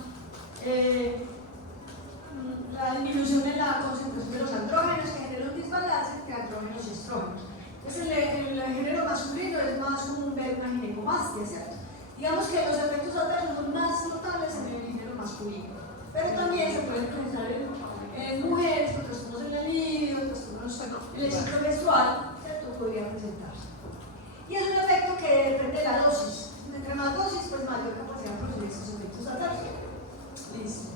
disminución de la concentración de los andrógenos, que genera un desbalance entre andrógenos y estrógenos. Entonces, en el género masculino es más común ver una ginecomastia, ¿cierto? Digamos que los efectos adversos son más notables en el género masculino, pero también se pueden presentar en mujeres, con trastornos en la libido, trastornos en el ciclo menstrual, ¿cierto? Podría presentarse. Y es un efecto que depende de la dosis. Entre más dosis, pues mayor capacidad de producir esos efectos adversos. Listo.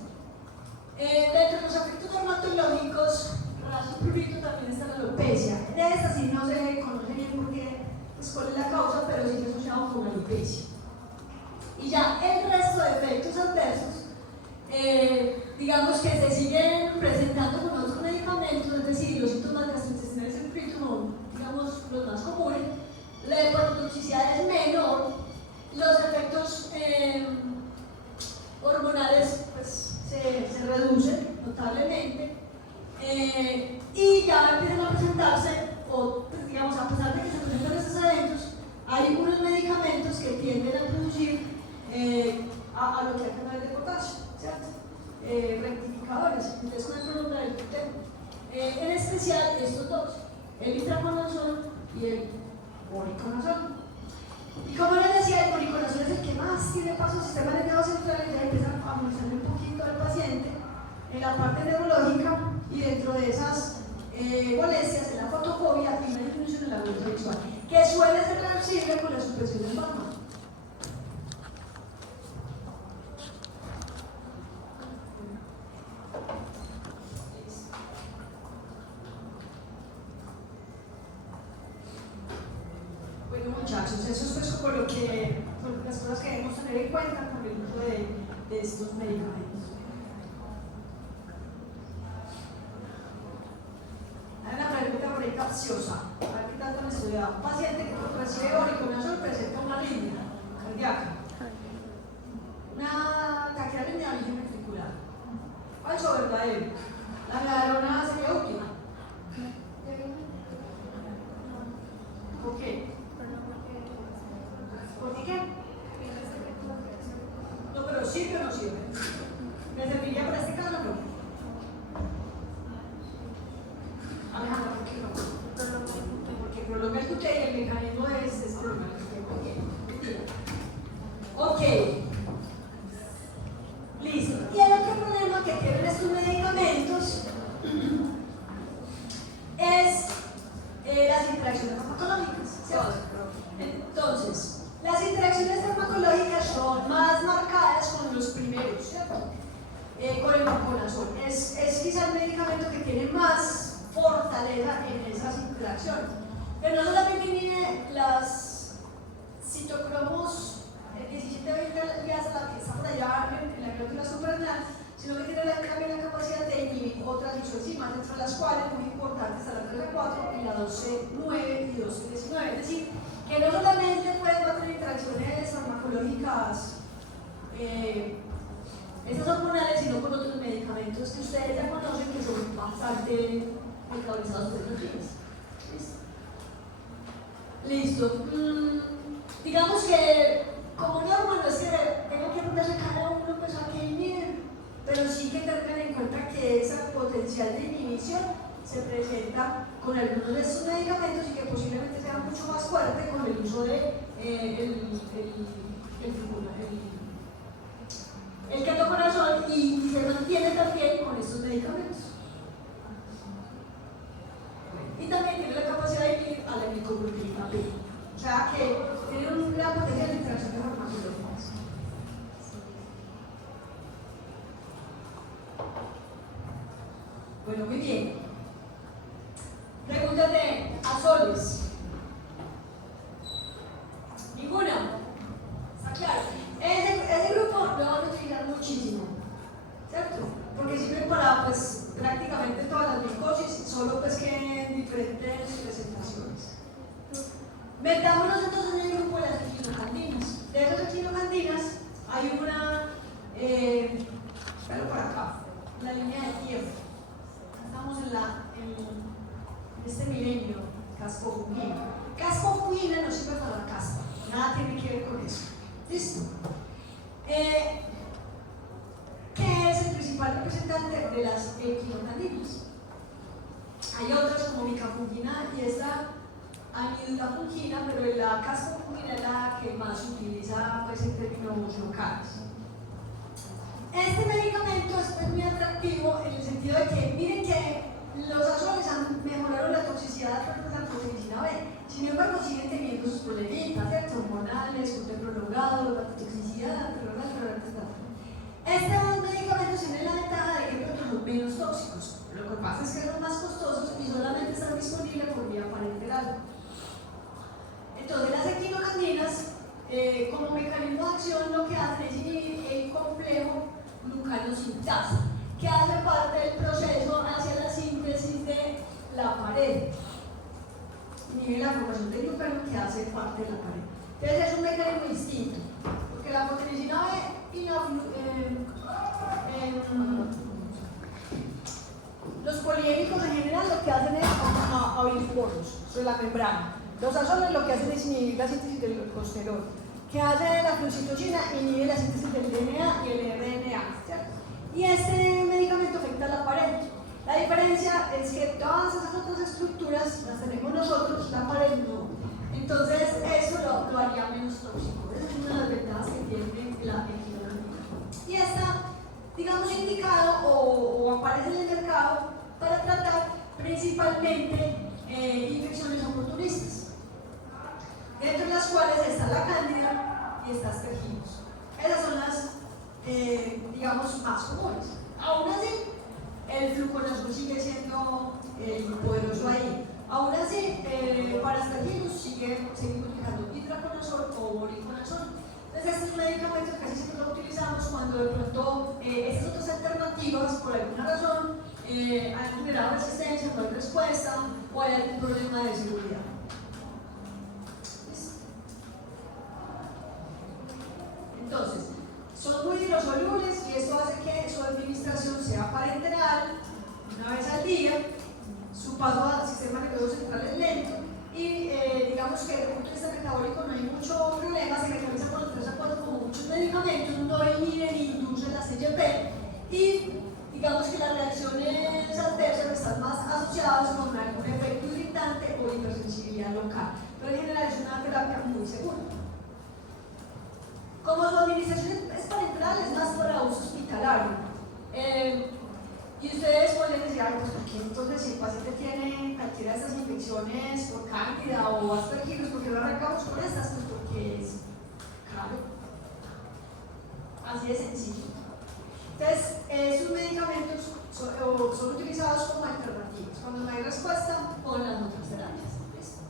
Dentro de los efectos dermatológicos, raso prurito, también está la alopecia. De esta sí no se conoce bien por qué, pues cuál es la causa, pero sí se asociado con la alopecia. Y ya el resto de efectos adversos, digamos que se siguen presentando con otros medicamentos, es decir, los síntomas gastrointestinales en prurito son, digamos, los más comunes. La hepatotoxicidad es menor, los efectos hormonales pues, se reducen notablemente, y ya empiezan a presentarse, o pues, digamos, a pesar de que se presentan estos eventos, hay unos medicamentos que tienden a producir a lo que hay canales de potasio, ¿cierto? Rectificadores, entonces con el problema del gluten. En especial estos dos, el itraconazol y el voriconazol. Y como les decía, el voriconazol es el que más tiene paso al sistema nervioso central, y ya empieza a molestarle un poquito al paciente en la parte neurológica, y dentro de esas molestias, en la fotofobia y una disminución en la velocidad sexual, que suele ser reversible con la supresión del fármaco. Bueno, muchachos, eso es pues como las cosas que debemos tener en cuenta con el uso de estos medicamentos. Hay una pregunta por ahí capciosa. A ver qué tanto han estudiado. Un paciente que recibe voriconazol presenta una arritmia cardíaca, una taquiarritmia de origen ventricular. Falso o verdadero. La medarona sería útil. ¿Por qué? ¿Por qué? No, pero sirve o no sirve. ¿Me serviría para este caso o no? Alejandra, ¿por qué no? Porque prolonga el QT y el mecanismo es prolongar el QT. Ok. Listo. Y el otro problema que tienen estos medicamentos es las interacciones farmacológicas, ¿cierto? Entonces, las interacciones farmacológicas son más marcadas con los primeros, ¿cierto? Con el voriconazol. Es quizá el medicamento que tiene más fortaleza en esas interacciones. Pero no solamente tiene las citocromos 17-20 días a la que está por allá en la glándula suprarrenal, sino que tiene también la capacidad de inhibir otras isoenzimas, entre las cuales muy importantes está la 13-4 y la 12-9 y 12-19. Es decir, que no solamente pueden tener interacciones farmacológicas estas hormonales, sino con otros medicamentos que ustedes ya conocen, que son bastante metabolizados por los genes. Listo. Digamos que como norma no es que tengo que preguntarle a cada uno pues a qué inhibir, pero sí que tengan en cuenta que esa potencial de inhibición se presenta con algunos de estos medicamentos y que posiblemente sea mucho más fuerte con el uso de el ketoconazol, y se mantiene también con estos medicamentos. Y también tiene la capacidad de inhibir a la glicoproteína B. O sea que tiene un gran potencial de interacción de farmacológicas. Bueno, Bueno, muy bien. Preguntas de azoles. Ninguna. ¿Está claro? Ese grupo lo van a utilizar muchísimo, ¿cierto? Porque sirve para pues prácticamente todas las micosis, solo pues que en diferentes presentaciones. Metámonos entonces en el grupo de las echinocandinas. De esas echinocandinas hay una, pero por acá, en la línea de tiempo. Estamos en este milenio, cascofungina. Cascofungina no sirve para la caspa, nada tiene que ver con eso. ¿Listo? ¿Qué es el principal representante de las echinocandinas? Hay otras como micafungina y esta amidulafungina, pero la cascofungina es la que más se utiliza pues, en términos locales. Este medicamento es pues, muy atractivo en el sentido de que miren que los azoles han mejorado la toxicidad de la proteína B, sin embargo siguen teniendo sus problemitas, ¿cierto? Hormonales, control prolongado, la toxicidad, Estos medicamentos tienen la ventaja de que son menos tóxicos, lo que pasa es que son más costosos y solamente están disponibles por vía parenteral. Entonces las echinocandinas, como mecanismo de acción, lo que hacen es inhibir el complejo glucanosintasa, que hace parte del proceso hacia la síntesis de la pared. Inhibe la formación de glucano que hace parte de la pared. Entonces es un mecanismo distinto, porque la proteína B y los poliénicos en general lo que hacen es abrir poros sobre la membrana. Los azoles lo que hacen es inhibir la síntesis del glucosterol. ¿Qué hace la flucitocina? Inhibe la síntesis del DNA y el RNA, ¿cierto? Y este medicamento afecta a la pared. La diferencia es que todas esas otras estructuras las tenemos nosotros, la pared no. Entonces eso lo haría menos tóxico. Esa es una de las ventajas que tiene la echinocandinas. Y está, digamos, indicado o aparece en el mercado para tratar principalmente infecciones oportunistas, dentro de las cuales está la cándida y está aspergillus. Esas son las, digamos, más comunes. Aún así, el fluconazol sigue siendo poderoso ahí. Aún así, para aspergillus seguimos utilizando itraconazol o voriconazol. Entonces, estos medicamentos casi siempre los utilizamos cuando de pronto estas otras alternativas, por alguna razón, han generado resistencia, no hay respuesta o hay algún problema de seguridad. Entonces, son muy hidrosolubles y esto hace que su administración sea parenteral, una vez al día, su paso al sistema nervioso central es lento y digamos que desde el punto de vista metabólico no hay mucho problema, se mecaniza por los 3 a 4 como muchos medicamentos, no inhiben ni inducen la CYP y digamos que las reacciones adversas están más asociadas con algún efecto irritante o hipersensibilidad local, pero en general es una terapia muy segura. Como su administración es parenteral, es más para uso hospitalario. Y ustedes pueden decir, pues ¿por qué entonces si el paciente tiene cualquiera de estas infecciones por cándida o aspergillus, ¿por qué no arrancamos con estas? Pues porque es caro. Así de sencillo. Entonces, sus medicamentos son utilizados como alternativas. Cuando no hay respuesta, con las otras terapias. ¿Listo?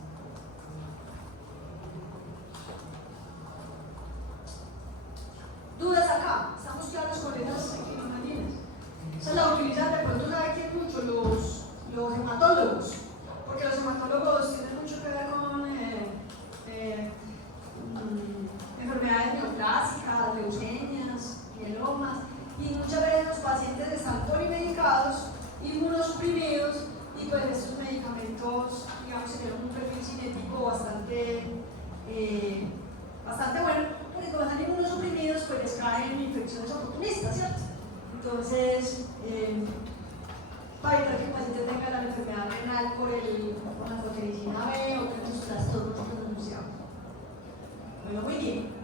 ¿Dudas acá? ¿Estamos claros con esas echinocandinas? Esa la utilizan de pronto, ¿sabe quién mucho? Los hematólogos. Porque los hematólogos tienen mucho que ver con enfermedades neoplásicas, leucemias, mielomas. Y muchas veces los pacientes están polimedicados, inmunosuprimidos, y pues estos medicamentos, digamos, tienen un perfil cinético bastante bueno, porque como están inmunosuprimidos, pues les caen infecciones oportunistas, ¿cierto? Entonces, para evitar que el paciente tenga la enfermedad renal por la proteína B o por otros trastornos pronunciados. Bueno, muy bien.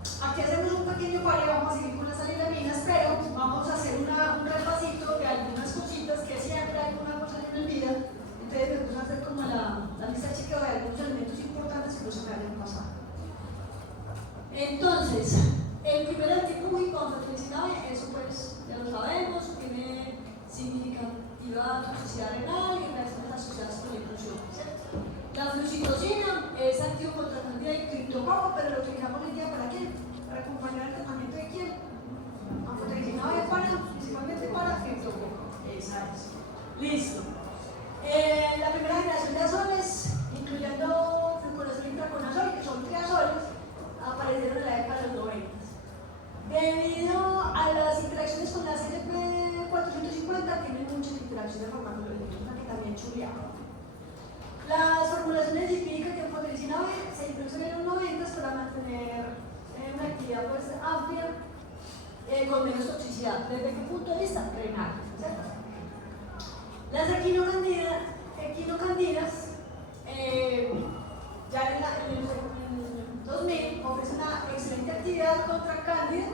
Aquí hacemos un pequeño pareo, vamos a seguir con las alilaminas, pero vamos a hacer un repasito de algunas cositas que siempre alguna cosa se me olvida. Entonces me puse a hacer como la lista de chequeo de algunos elementos importantes que no se me hayan pasado. Entonces, el primer antifúngico, anfetamina B, eso pues ya lo sabemos, tiene significativa capacidad renal y reacciones asociadas con la inclusión, ¿cierto? La flucitocina es activo contra candida y criptococo, pero lo utilizamos hoy día ¿para qué? Para acompañar el tratamiento de quién? Anfotericina B principalmente para criptococo. Esa es. Listo. La primera generación de azoles, incluyendo fluconazol y traconazol, que son triazoles, aparecieron en la época de los 90. Debido a las interacciones con la CLP450, tienen muchas interacciones farmacológicas, que también chuleaba. Las formulaciones lipídicas de anfotericina B se introducen en los 90 para mantener una actividad pues, amplia con menos toxicidad. ¿Desde qué punto de vista? Renal, ¿cierto? Las equinocandinas ya en el 2000 ofrecen una excelente actividad contra cándida.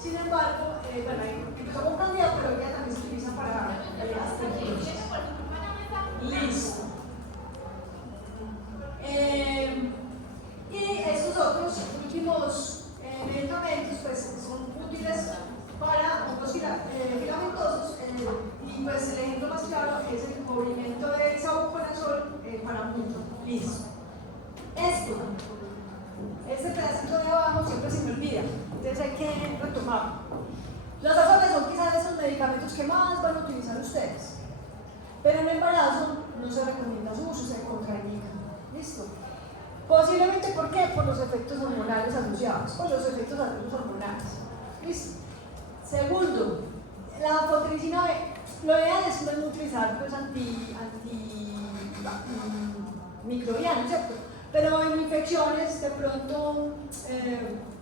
Sin embargo, bueno, empezó con cándida, pero ya también se utiliza para aspergillosis. Listo. Y estos otros últimos medicamentos pues, son útiles para hongos filamentosos y pues el ejemplo más claro es el cubrimiento de isavuconazol para mucho. Listo. Este pedacito de abajo siempre se me olvida, entonces hay que retomarlo. Los azoles son quizás esos medicamentos que más van a utilizar ustedes, pero en embarazo no se recomienda su uso, se contraindica. ¿Listo? Posiblemente, ¿por qué? Por los efectos hormonales asociados, por los efectos adversos hormonales. ¿Listo? Segundo, la anfotericina B, lo ideal es no utilizar pues, antimicrobianos, ¿cierto? Pero en infecciones de pronto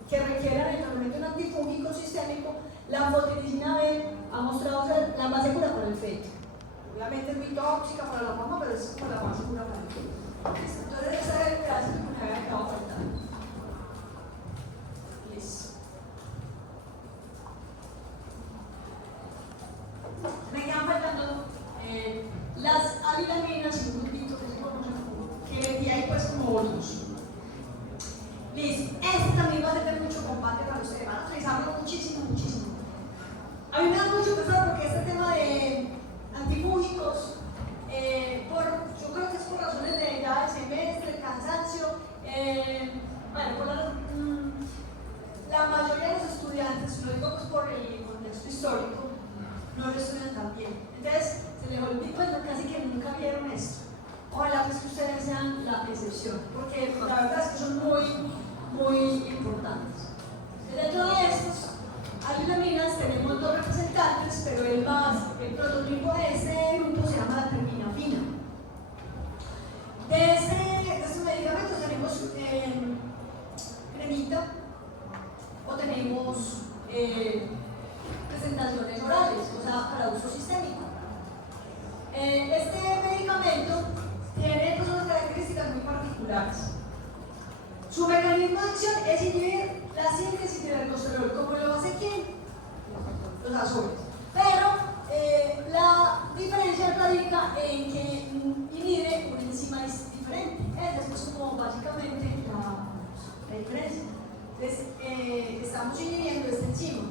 que requieran el tratamiento de un antifúngico sistémico, la anfotericina B ha mostrado ser la más segura para el feto. Obviamente es muy tóxica para la mamá, pero es como la más segura para el feto. Entonces ese es el pedazo que me había quedado faltando. Listo. Me quedan faltando las avilaminas y un grupito que se conoce que vendía ahí pues como otros. Listo. Este también va a tener mucho combate para ustedes, van a utilizarlo muchísimo. A mí me da mucho pesar porque este tema de antifúngicos, yo creo que es por razones de ya el semestre, el cansancio, bueno, por la mayoría de los estudiantes, lo digo pues por el contexto histórico, no lo estudian tan bien. Entonces, se les olvidó, pues casi que nunca vieron esto. Ojalá pues que ustedes sean la excepción, porque la verdad es que son muy importantes. Dentro de estos avilaminas tenemos dos representantes, pero el prototipo de este grupo se llama la terminafina. De estos medicamentos tenemos cremita o tenemos presentaciones orales, o sea, para uso sistémico. Este medicamento tiene pues, unas características muy particulares. Su mecanismo de acción es inhibir la síntesis del ergosterol. ¿Cómo lo hace quién? Los azoles. Pero la diferencia radica en que inhibe una enzima diferente. Esa es pues, como básicamente la diferencia. Entonces, estamos inhibiendo esta enzima,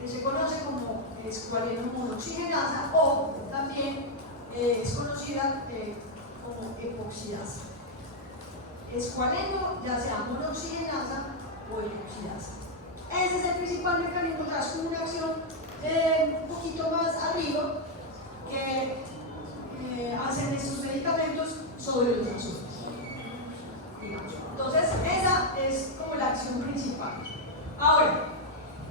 que se conoce como escualeno monoxigenasa o también es conocida como epoxidasa. Escualeno, ya sea monoxigenasa o epoxidasa. Ese es el principal mecanismo, o sea, es una acción un poquito más arriba que hacen estos medicamentos sobre los azoles. Entonces, esa es como la acción principal. Ahora,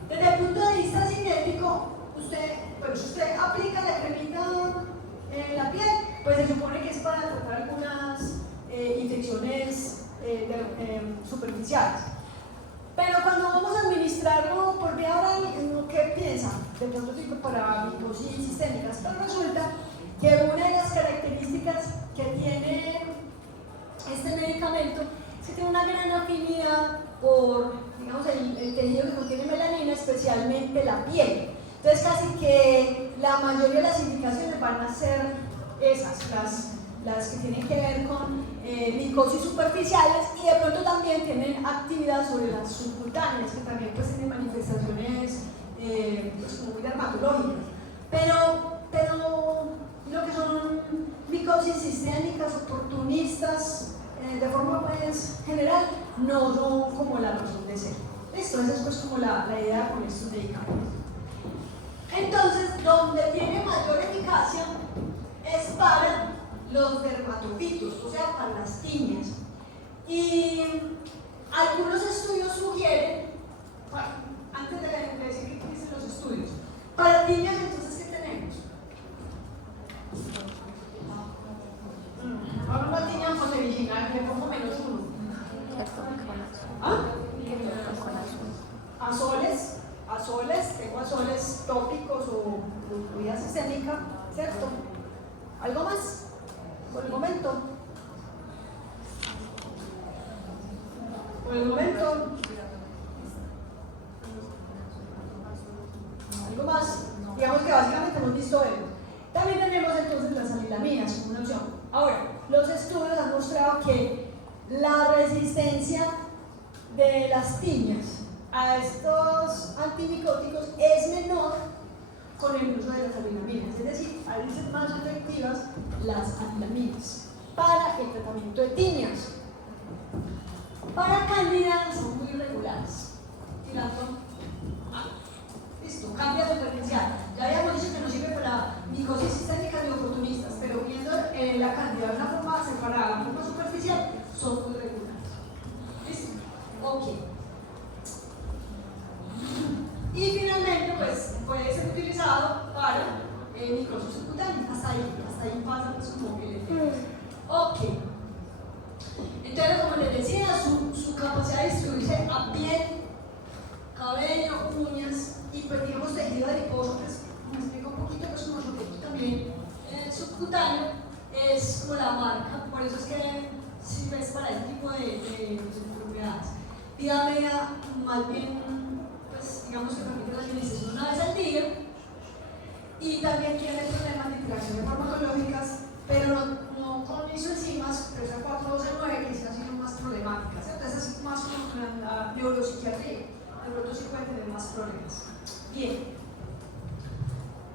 desde el punto de vista cinético, si usted aplica la cremita en la piel, pues se supone que es para tratar algunas infecciones superficiales. Pero cuando vamos a administrarlo por vía oral, ¿qué piensan? De pronto tipo para micosis sistémicas. Pero resulta que una de las características que tiene este medicamento es que tiene una gran afinidad por, digamos, el tejido que contiene melanina, especialmente la piel. Entonces casi que la mayoría de las indicaciones van a ser esas, las que tienen que ver con micosis superficiales y de pronto también tienen actividad sobre las subcutáneas, que también pues tienen manifestaciones pues, como muy dermatológicas. Pero y lo que son micosis sistémicas, oportunistas, de forma pues general, no son como la razón de ser. Listo, esa es pues como la idea con estos medicamentos. Entonces, donde tiene mayor eficacia es para los dermatofitos, o sea, para las tiñas. Y algunos estudios sugieren, bueno, antes de decir qué dicen los estudios, para tiñas, entonces, ¿qué tenemos? Ahora una tiña fosforiginal, le pongo -1. ¿Ah? Azoles, tengo azoles tópicos o vía sistémica, ¿cierto? ¿Algo más? Por el momento. ¿Algo más? Digamos que básicamente hemos visto eso. También tenemos entonces las anilaminas como una opción. Ahora, los estudios han mostrado que la resistencia de las tiñas a estos antimicóticos es menor con el uso de las anilaminas, es decir, al ser más efectivas las anilaminas para el tratamiento de tiñas. Para cándida son muy regulares. Tirando. Listo, cambia superficial. Ya habíamos dicho que no sirve para la micosis sistémica ni oportunistas, pero viendo la cándida de una forma separada, una forma superficial, son muy regulares. ¿Listo? Ok. Y finalmente, pues puede ser utilizado para microsis subcutáneas. Hasta ahí pasa pues como el efecto. Ok. Entonces, como les decía, su capacidad de distribuirse a piel, cabello, uñas y pues digamos tejido adiposo, que me explico un poquito, pues como su también subcutáneo, es como la marca, por eso es que sirve para este tipo de enfermedades. Vida media, más bien, pues digamos que permite la administración una vez al día y también tiene problemas de interacciones farmacológicas, pero no con isoenzimas, pero esa 429 que quizás son más problemáticas, ¿cierto? Esa es más como la neuropsiquiatría, de pronto sí puede tener más problemas. Bien,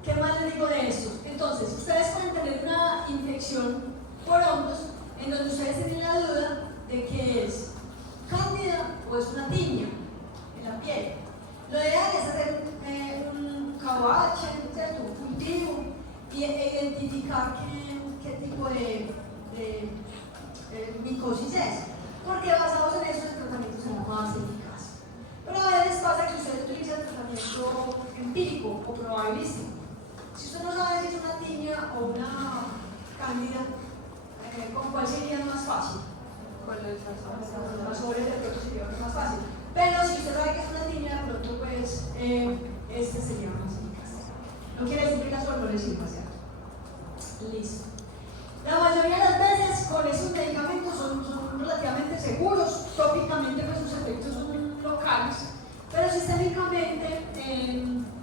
¿qué más les digo de esto? Entonces, ustedes pueden tener una infección por hongos en donde ustedes tienen la duda de que es cándida o es una tiña en la piel. Lo ideal es hacer un KOH, ¿cierto? Un cultivo y identificar qué tipo de micosis es, porque basados en eso el tratamiento será más eficaz. Pero a veces pasa que usted utiliza el tratamiento empírico o probabilístico. Si usted no sabe si es una tiña o una cándida, ¿con cuál sería más fácil? Con Las sobres de pronto sería más fácil. Pero si usted sabe que es una tiña, de pronto pues este sería más eficaz. No quiere decir que la sobre no le sirva, ¿cierto? Listo. La mayoría de las veces con esos medicamentos son relativamente seguros, tópicamente pues sus efectos son locales, pero sistémicamente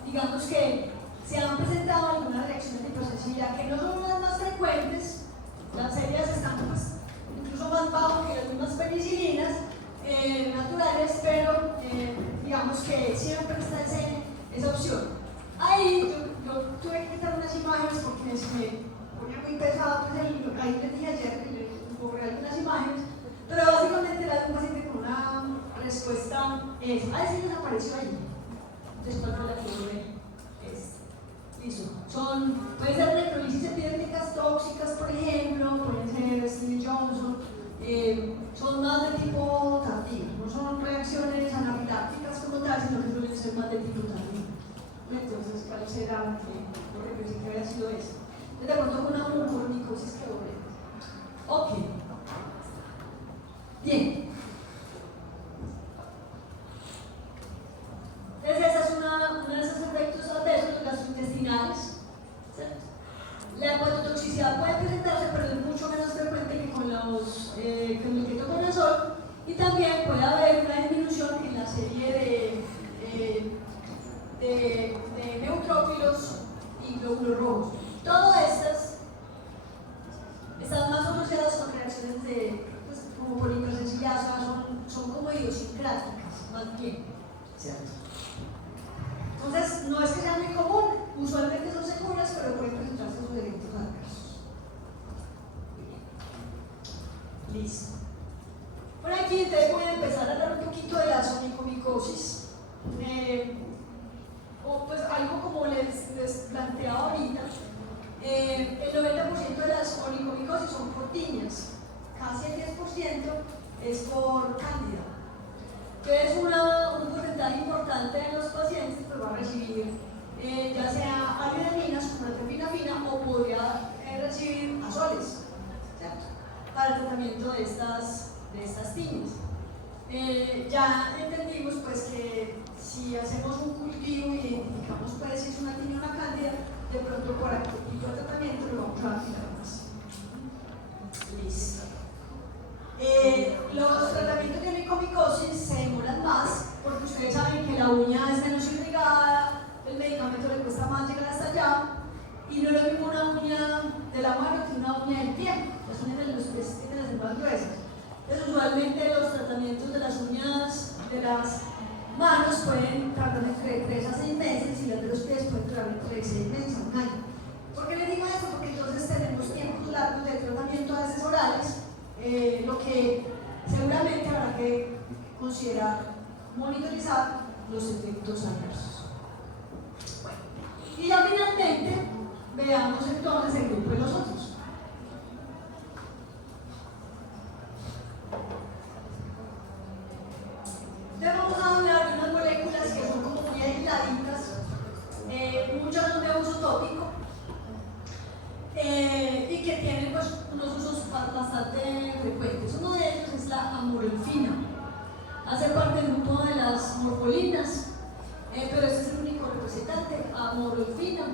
digamos que se han presentado algunas reacciones de hipersensibilidad que no son las más frecuentes, las serias están pues incluso más bajo que las mismas penicilinas naturales, pero digamos que siempre está esa opción. Ahí yo tuve que quitar unas imágenes porque me ponía muy pesado, pues ahí les dije ayer que les borré algunas imágenes, pero básicamente la de un paciente con una respuesta es, sí les apareció ahí, después no la puedo ver, listo, pueden ser necrolisis epidérmicas tóxicas, por ejemplo, pueden ser Steven Johnson, son más de tipo tardío, no son reacciones anafilácticas como tal, sino que suelen ser más de tipo tardío. Entonces, ¿cuál será lo que pensé que había sido eso? De pronto con una mucormicosis que doble. Ok. Bien. Entonces esa es una de esos efectos adversos gastrointestinales. ¿Cierto? La hepatotoxicidad puede presentarse, pero es mucho menos frecuente que con el ketoconazol, y también puede haber una disminución en la serie de neutrófilos y glóbulos rojos. Todas estas están más asociadas con reacciones pues, como por hipersensibilidad, o sea, son como idiosincráticas, más bien, ¿cierto? Entonces, no es que sea muy común, Usualmente son seguras, pero pueden presentarse sus efectos adversos. Listo. Por aquí ustedes pueden empezar a hablar un poquito de la onicomicosis. O pues algo como les planteaba ahorita. El 90% de las onicomicosis son por tiñas, casi el 10% es por cándida. Entonces un porcentaje importante de los pacientes pues, va a recibir ya sea alidaminas como la terpinafina o podría recibir azoles, ¿cierto? Para el tratamiento de estas tiñas. Ya entendimos pues que si hacemos un cultivo y identificamos pues si es una tiña o una cándida, de pronto por aquel tipo de tratamiento lo vamos a afinar más. Listo. Los tratamientos de onicomicosis se demoran más porque ustedes saben que la uña es menos irrigada, el medicamento le cuesta más llegar hasta allá y no es lo mismo una uña de la mano que una uña del pie. Las uñas de los pies tienden a ser más gruesas. Entonces, usualmente los tratamientos de las uñas de las manos pueden tardar entre 3 a 6 meses y las de los pies pueden tardar entre 6 meses a un año. ¿Por qué les digo esto? Porque entonces tenemos tiempos largos de tratamiento a veces orales, lo que seguramente habrá que considerar monitorizar los efectos adversos. Bueno, y ya finalmente veamos entonces el grupo de los otros. Entonces vamos a hablar de unas moléculas que son como muy aisladitas, muchas son de uso tópico y que tienen pues, unos usos bastante frecuentes. Uno de ellos es la amorolfina. Hace parte del grupo de las morfolinas, pero este es el único representante, amorolfina.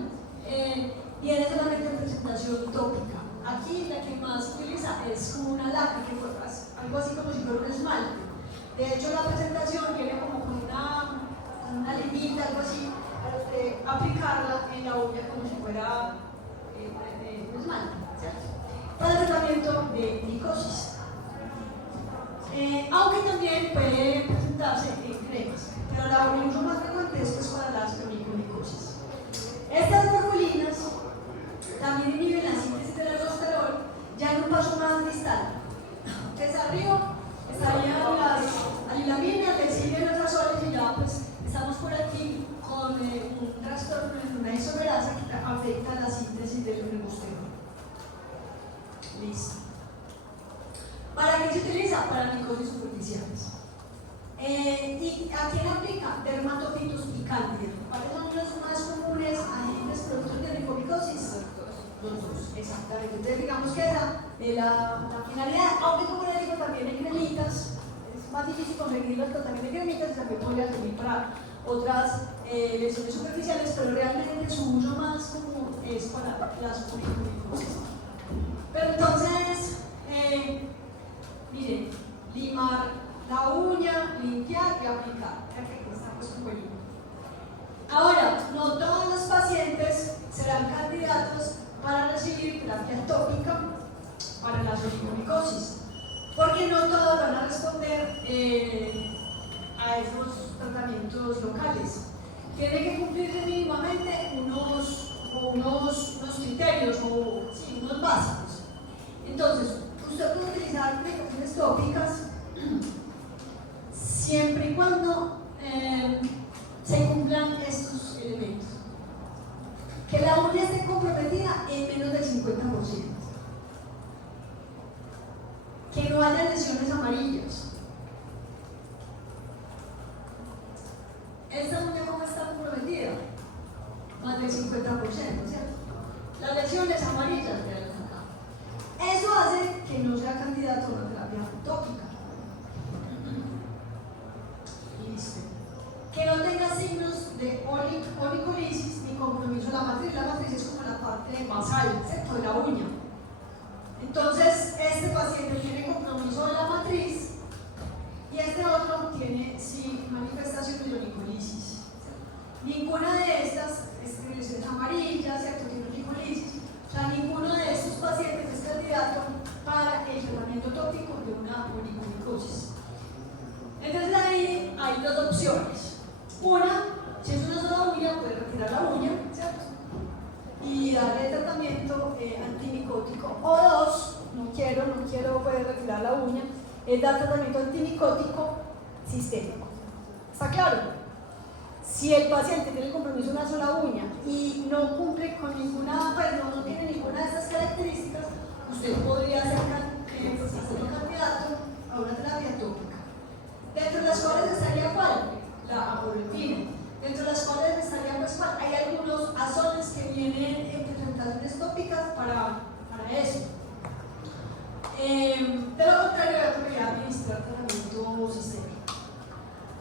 Tiene solamente presentación tópica. Aquí la que más se utiliza es como una laca, que fue algo así como si fuera un esmalte. De hecho, la presentación viene como con una limita, algo así, para usted aplicarla en la uña como si fuera un esmalte, ¿cierto? Para el tratamiento de micosis. Aunque también puede presentarse en cremas, pero el uso más frecuente es pues, para las onicomicosis. Estas morfolinas también inhiben la síntesis del aldosterol ya en un paso más distal. Entonces arriba estarían las alilaminas, le siguen los azoles y ya pues estamos por aquí con un trastorno en una isomerasa que afecta la síntesis del aldosterol. Listo. ¿Para qué se utiliza? Para micosis superficiales. ¿Y a quién aplica? Dermatofitos y cándida. ¿Cuáles son los más comunes agentes productores de onicomicosis? Los dos, exactamente. Entonces digamos que esa es la finalidad, aunque como les digo también hay cremitas, es más difícil conseguirlas, pero también hay cremitas y también podría servir para otras lesiones superficiales, pero realmente su uso más común es para las onicomicosis. Pero entonces, miren, limar la uña, limpiar y aplicar. Perfecto, estamos con el. Ahora, no todos los pacientes serán candidatos para recibir terapia tópica para la onicomicosis, porque no todos van a responder a esos tratamientos locales. Tiene que cumplirse mínimamente unos criterios o sí, unos básicos. Entonces, usted puede utilizar medicaciones tópicas siempre y cuando se cumplan estos elementos. Que la uña esté comprometida en menos del 50%. Que no haya lesiones amarillas. ¿Esta uña cómo está comprometida? Más del 50%, ¿cierto? Las lesiones amarillas de acá. Eso hace que no sea candidato a una terapia tópica. Listo. Que no tenga signos de onicolisis ni compromiso de la matriz. La matriz es como la parte basal, ¿cierto? De la uña. Entonces, este paciente tiene compromiso de la matriz y este otro tiene sí manifestaciones de onicolisis. Ninguna de estas es lesiones amarillas, ¿cierto? Tiene onicolisis. O sea, ninguno de estos pacientes es candidato para el tratamiento tópico de una onicomicosis. Entonces ahí hay dos opciones. Una, si es una sola uña, puede retirar la uña, ¿cierto? y darle tratamiento antimicótico, o dos, no quiero poder retirar la uña, es dar tratamiento antimicótico sistémico. ¿Está claro? Si el paciente tiene el compromiso de una sola uña y no cumple con ninguna, pues no tiene ninguna de estas características, usted podría ser candidato a una terapia tópica. Dentro de las cuales estaría ¿cuál? La apolepina. Dentro de las cuales estaría pues ¿cuál? Hay algunos azoles que vienen en presentaciones tópicas para eso. De lo contrario, yo podría administrar tratamiento sistémico.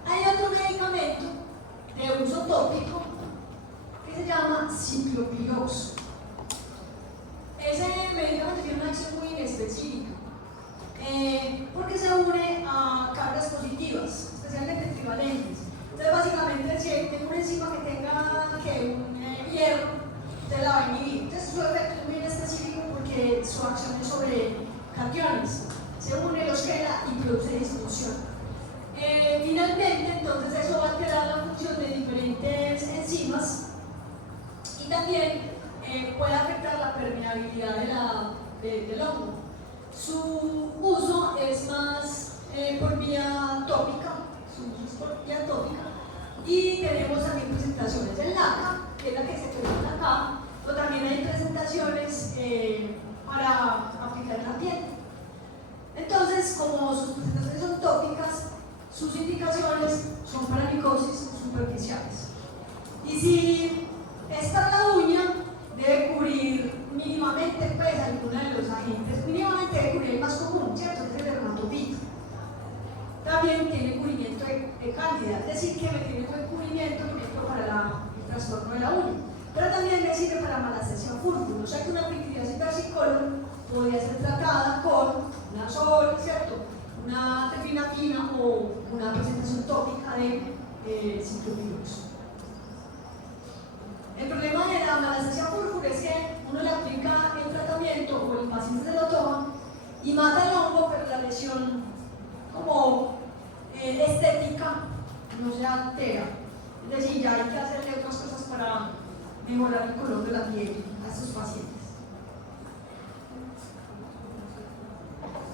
Hay otro medicamento de uso tópico que se llama ciclopirox. Ese medicamento tiene una acción muy inespecífica porque se une a cargas positivas, especialmente trivalentes. Entonces, básicamente, si tengo una enzima que tenga un hierro, usted la va a inhibir. Entonces, su efecto es muy inespecífico porque su acción es sobre cationes. Se une, los crea y produce disfunción. Finalmente, entonces, eso va a alterar la función de diferentes enzimas y también puede afectar la permeabilidad del hongo. Su uso es más por vía tópica, y tenemos también presentaciones en laca, que es la que se presenta acá, o también hay presentaciones para aplicar en la piel. Entonces, como sus presentaciones son tópicas, sus indicaciones son para micosis superficiales. Y si es para la uña, debe cubrir mínimamente pues, alguna de los agentes. Mínimamente debe cubrir el más común, ¿cierto? Que es el dermatopito. También tiene cubrimiento de cándida, es decir, que me tiene buen cubrimiento para el trastorno de la uña. Pero también me sirve para malacesia fúrfura, o sea que una pitidiasis versicolor podría ser tratada con una sol, ¿cierto? Una terpinafina o una presentación tópica de ciclopirox. El problema de la malacesia fúrfura es que uno le aplica el tratamiento o el paciente se lo toma y mata el hongo, pero la lesión como estética no se altera. Es decir, ya hay que hacerle otras cosas para mejorar el color de la piel a estos pacientes.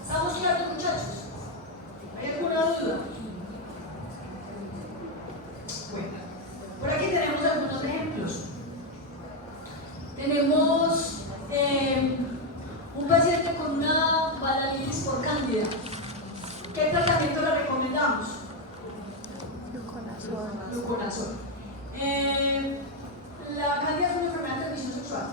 ¿Estamos claros, muchachos? ¿Hay alguna duda? Bueno, por aquí tenemos algunos ejemplos. Tenemos un paciente con una balanitis por cándida. ¿Qué tratamiento le recomendamos? Fluconazol. La cándida es una enfermedad de transmisión sexual.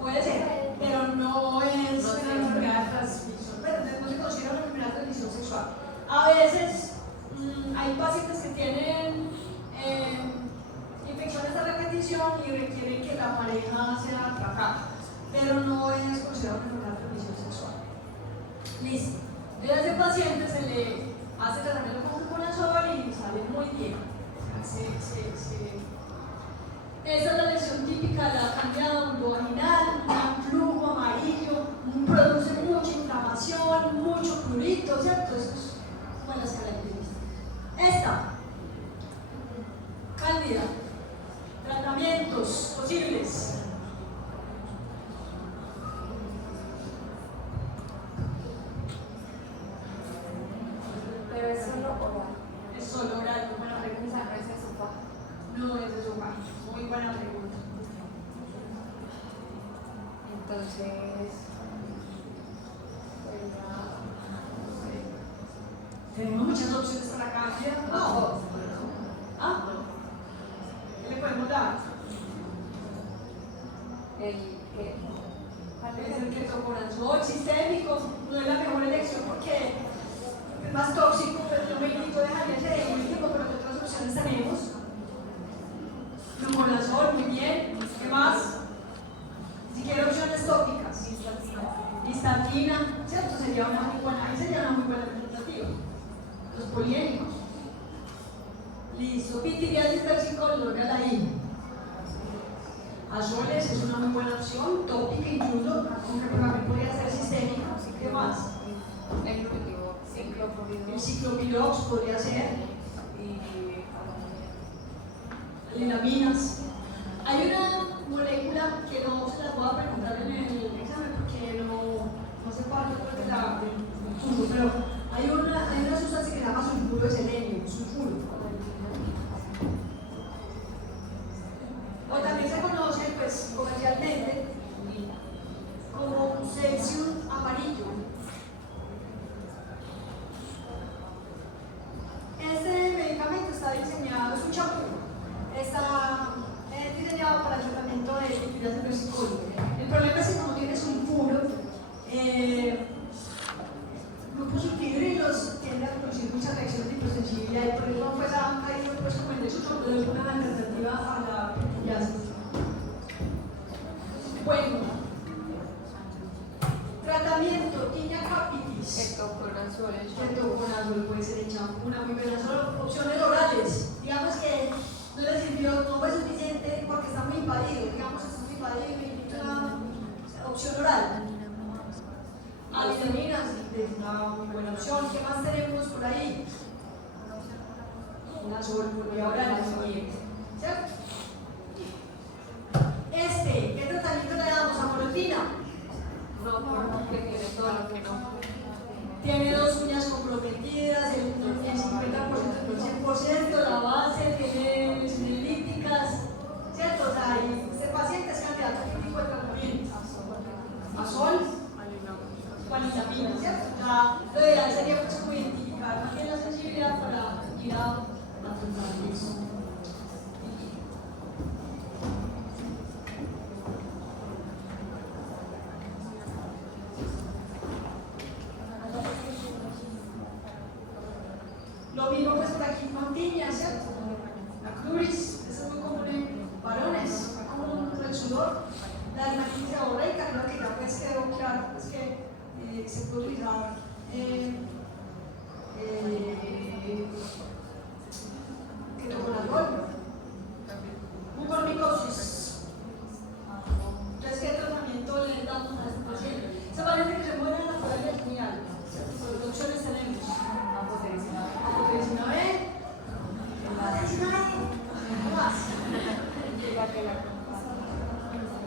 Puede ser, pero no es una enfermedad de transmisión. Pero no se considera una enfermedad de transmisión sexual. A veces hay pacientes que tienen infecciones de repetición y requieren que la pareja sea tratada, pero no es considerada una enfermedad de transmisión sexual. Listo. Entonces a ese paciente se le hace tratamiento con fluconazol y sale muy bien. Esa es la lesión típica de la cándida vulvovaginal, un flujo amarillo, produce mucha inflamación, mucho prurito, ¿cierto? Esas son buenas características. Esta, cándida, tratamientos posibles. Pero es solo oral. Es solo oral, buena pregunta. No es esófago. No es esófago, muy buena pregunta. Entonces, Tenemos muchas opciones para cándida. No. ¿Ah? ¿Qué le podemos dar? Es el ketoconazol sistémico, no es la mejor elección porque es más tóxico, pero yo me invito a dejar ese último, pero ¿qué otras opciones tenemos? Fluconazol, muy bien. ¿Qué más? Si quiere opciones tópicas. Listatina, ¿cierto? Sería una muy buena, ahí sería una muy buena alternativa. Los poliénicos. Listo, pitidiasis versicolor, ahí. Azoles es una muy buena opción, tópica incluso, aunque también podría ser sistémica. ¿Qué más? el último, El ciclopirox podría ser. Linaminas. Hay una molécula que no se las voy a preguntar en el examen porque no hace parte pues, del curso, pero hay una sustancia que se llama sulfuro de selenio, sulfuro. O también se conoce pues, comercialmente como cesium amarillo. Este medicamento está diseñado, es un champú, está diseñado para el tratamiento de liquidación vesicólica. El problema es que como tiene sulfuro, grupos sulfhidrilos tienden a producir mucha reacción de hipersensibilidad y por eso pues, ha caído pues, como en desuso, pero es una alternativa a la petillación. Bueno, tratamiento, tinea capitis. Ketoconazol puede ser el champú, una muy buena. Son opciones orales. Digamos que no le sirvió, no fue suficiente porque está muy invadido. Digamos que está muy invadido y necesita una opción oral. A vitaminas es una muy buena opción. ¿Qué más tenemos por ahí? Una vía oral, ¿cierto? ¿Qué tratamiento le damos? ¿Amorfina? No, porque tiene todo lo que no. Tiene dos uñas comprometidas, el 50% del 100%, la base, tiene elípticas, ¿cierto? O sea, este paciente es candidato a qué tipo de tratamiento. ¿A sol? O alitamina, ¿cierto? O sea, lo ideal sería pues, como identificar más bien la sensibilidad para ir a tratar eso. Lo mismo pues por aquí mantiña, ¿cierto? La cruris, esa es muy común en varones, común por el sudor. La dermatitis seborreica, creo que ya pues quedó claro pues, que se puede utilizar ketoconazol. Mucormicosis. Entonces, ¿qué tratamiento le damos a este paciente? Se parece que se muere en la probabilidad es muy alta. ¿Qué opciones tenemos? Apoteosina B. Apoteosina B.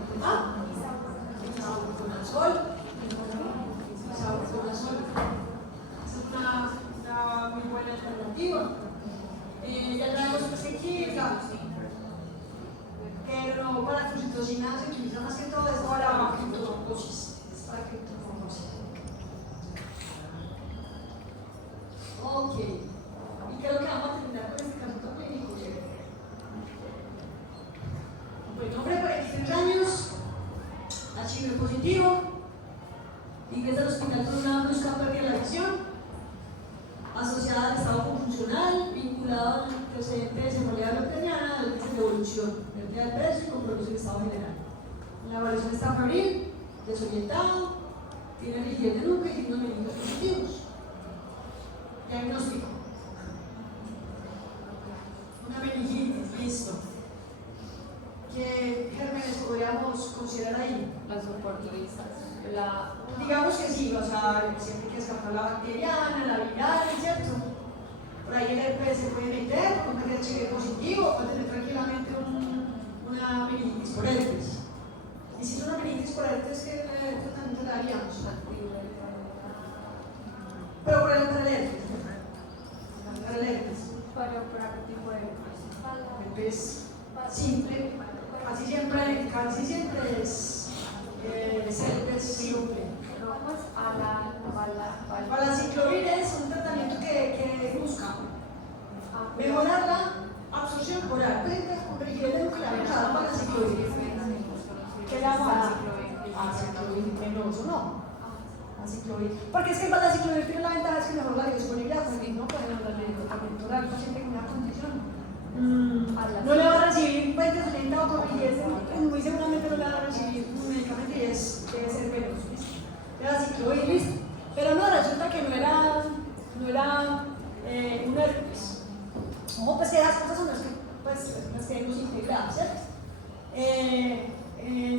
¿Qué más? Sabuconazol. Sabuconazol. Es una muy buena alternativa. Ya traemos química. Pero para flucitocina se utiliza más que todo es para criptotrombosis. Es para criptotrombosis. Ok. Y creo que vamos a terminar con este caso clínico. Bueno, hombre de 43 años, HIV positivo, ingresa al hospital con una brusca pérdida de la visión, asociada al estado confusional, vinculado al antecedente de cefalea bacteriana, al índice de evolución, pérdida de peso y compromiso del estado general. La evaluación está febril, desorientado, tiene rigidez de nuca y signos meningos positivos. Diagnóstico. Una meningitis, listo. ¿Qué gérmenes podríamos considerar ahí? Las oportunistas. Digamos que sí, o sea, siempre hay que descartar la bacteriana, la viral, ¿cierto? Por ahí el herpes se puede meter, con un HIV positivo, puede tener tranquilamente una meningitis por herpes. Y si es una meningitis por herpes, ¿qué tratamiento le daríamos? Pero por el herpes. Para el herpes. ¿Para qué tipo de herpes? Herpes simple, casi siempre es herpes simple. Palaciclovir es un tratamiento que busca mejorar la absorción oral. Con rigidez de nuclear, palaciclovir. ¿Qué llama? Aciclovir venoso, no. Aciclovir. Porque es que el palaciclovir tiene la ventaja es que mejora la disponibilidad, porque no pueden hablar de tratamiento oral, el paciente con una condición. No le va a recibir 20-30 o con rigidez, muy seguramente no le va a recibir un medicamento y debe ser venoso. Era ciclovir, listo. Pero no, resulta que no era un herpes. Ojo, pues que las cosas son las que tenemos integradas, ¿cierto?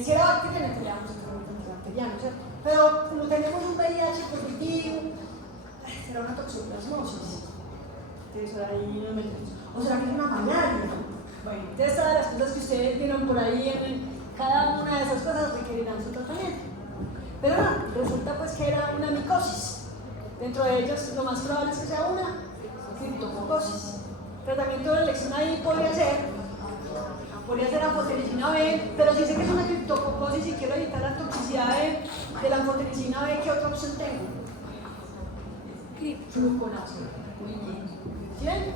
Si era bacteriana, teníamos el bacteriano, ¿cierto? Pero como tenemos un VIH positivo, será una toxoplasmosis. Entonces ahí no metemos. O será que es una malaria. Bueno, entonces todas las cosas que ustedes vieron por ahí, cada una de esas cosas requerirán su tratamiento. Pero no, resulta pues que era una micosis. Dentro de ellos lo más probable es que sea una criptococosis. El tratamiento de elección ahí podría ser anfotericina B, pero si sé que es una criptococosis y quiero evitar la toxicidad de la anfotericina B, ¿qué otra opción tengo? Fluconazol. Muy bien. ¿Sí ven?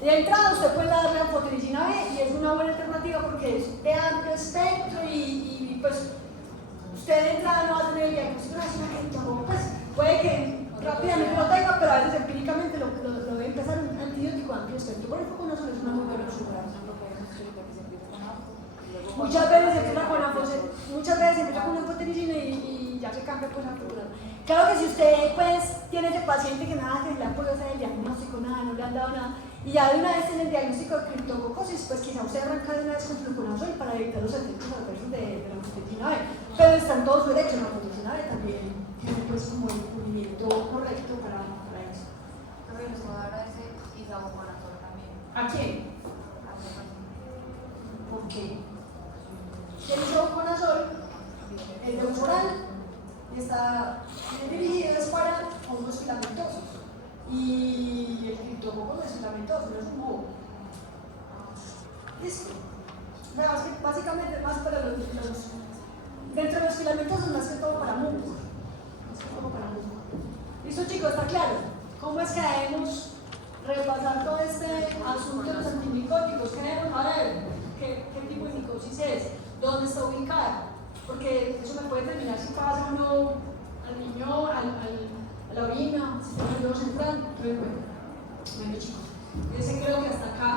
De entrada usted puede darle anfotericina B y es una buena alternativa porque es de amplio espectro y pues usted de entrada no va a tener el diagnóstico de una criptococosis. Pues puede que rápidamente lo tenga, pero a veces empíricamente lo debe empezar un antibiótico de amplio espectro. Por el fluconazol es una muy buena opción. Muchas veces empieza con una anfotericina y ya se cambia pues a fluconazol. Claro que si usted pues tiene ese paciente que nada, que le han podido hacer el diagnóstico, nada, no le han dado nada, y ya de una vez tiene el diagnóstico de criptococosis, pues quizá usted arranca de una vez con fluconazol para evitar los efectos adversos de la anfotericina B. Pero está en todo su derecho, la anfotericina B también tiene pues como el cubrimiento correcto para eso. Pero nos va a dar a ese isobutanol también. ¿A quién? ¿Por qué? El isobutanol es de uso oral y está dirigido para hongos filamentosos. Y el criptococo no es filamentoso, no es un hongo. Listo. O sea, básicamente más para dentro de los filamentosos, más que todo para musgo. ¿Listo, chicos? ¿Está claro? ¿Cómo es que debemos repasar todo este asunto de los antimicóticos? ¿Qué debemos saber? ¿Qué tipo de micosis es? ¿Dónde está ubicada? Porque eso me puede determinar si pasa o no al niño, a la orina, si está en el nervio central. Bueno, chicos, yo creo que hasta acá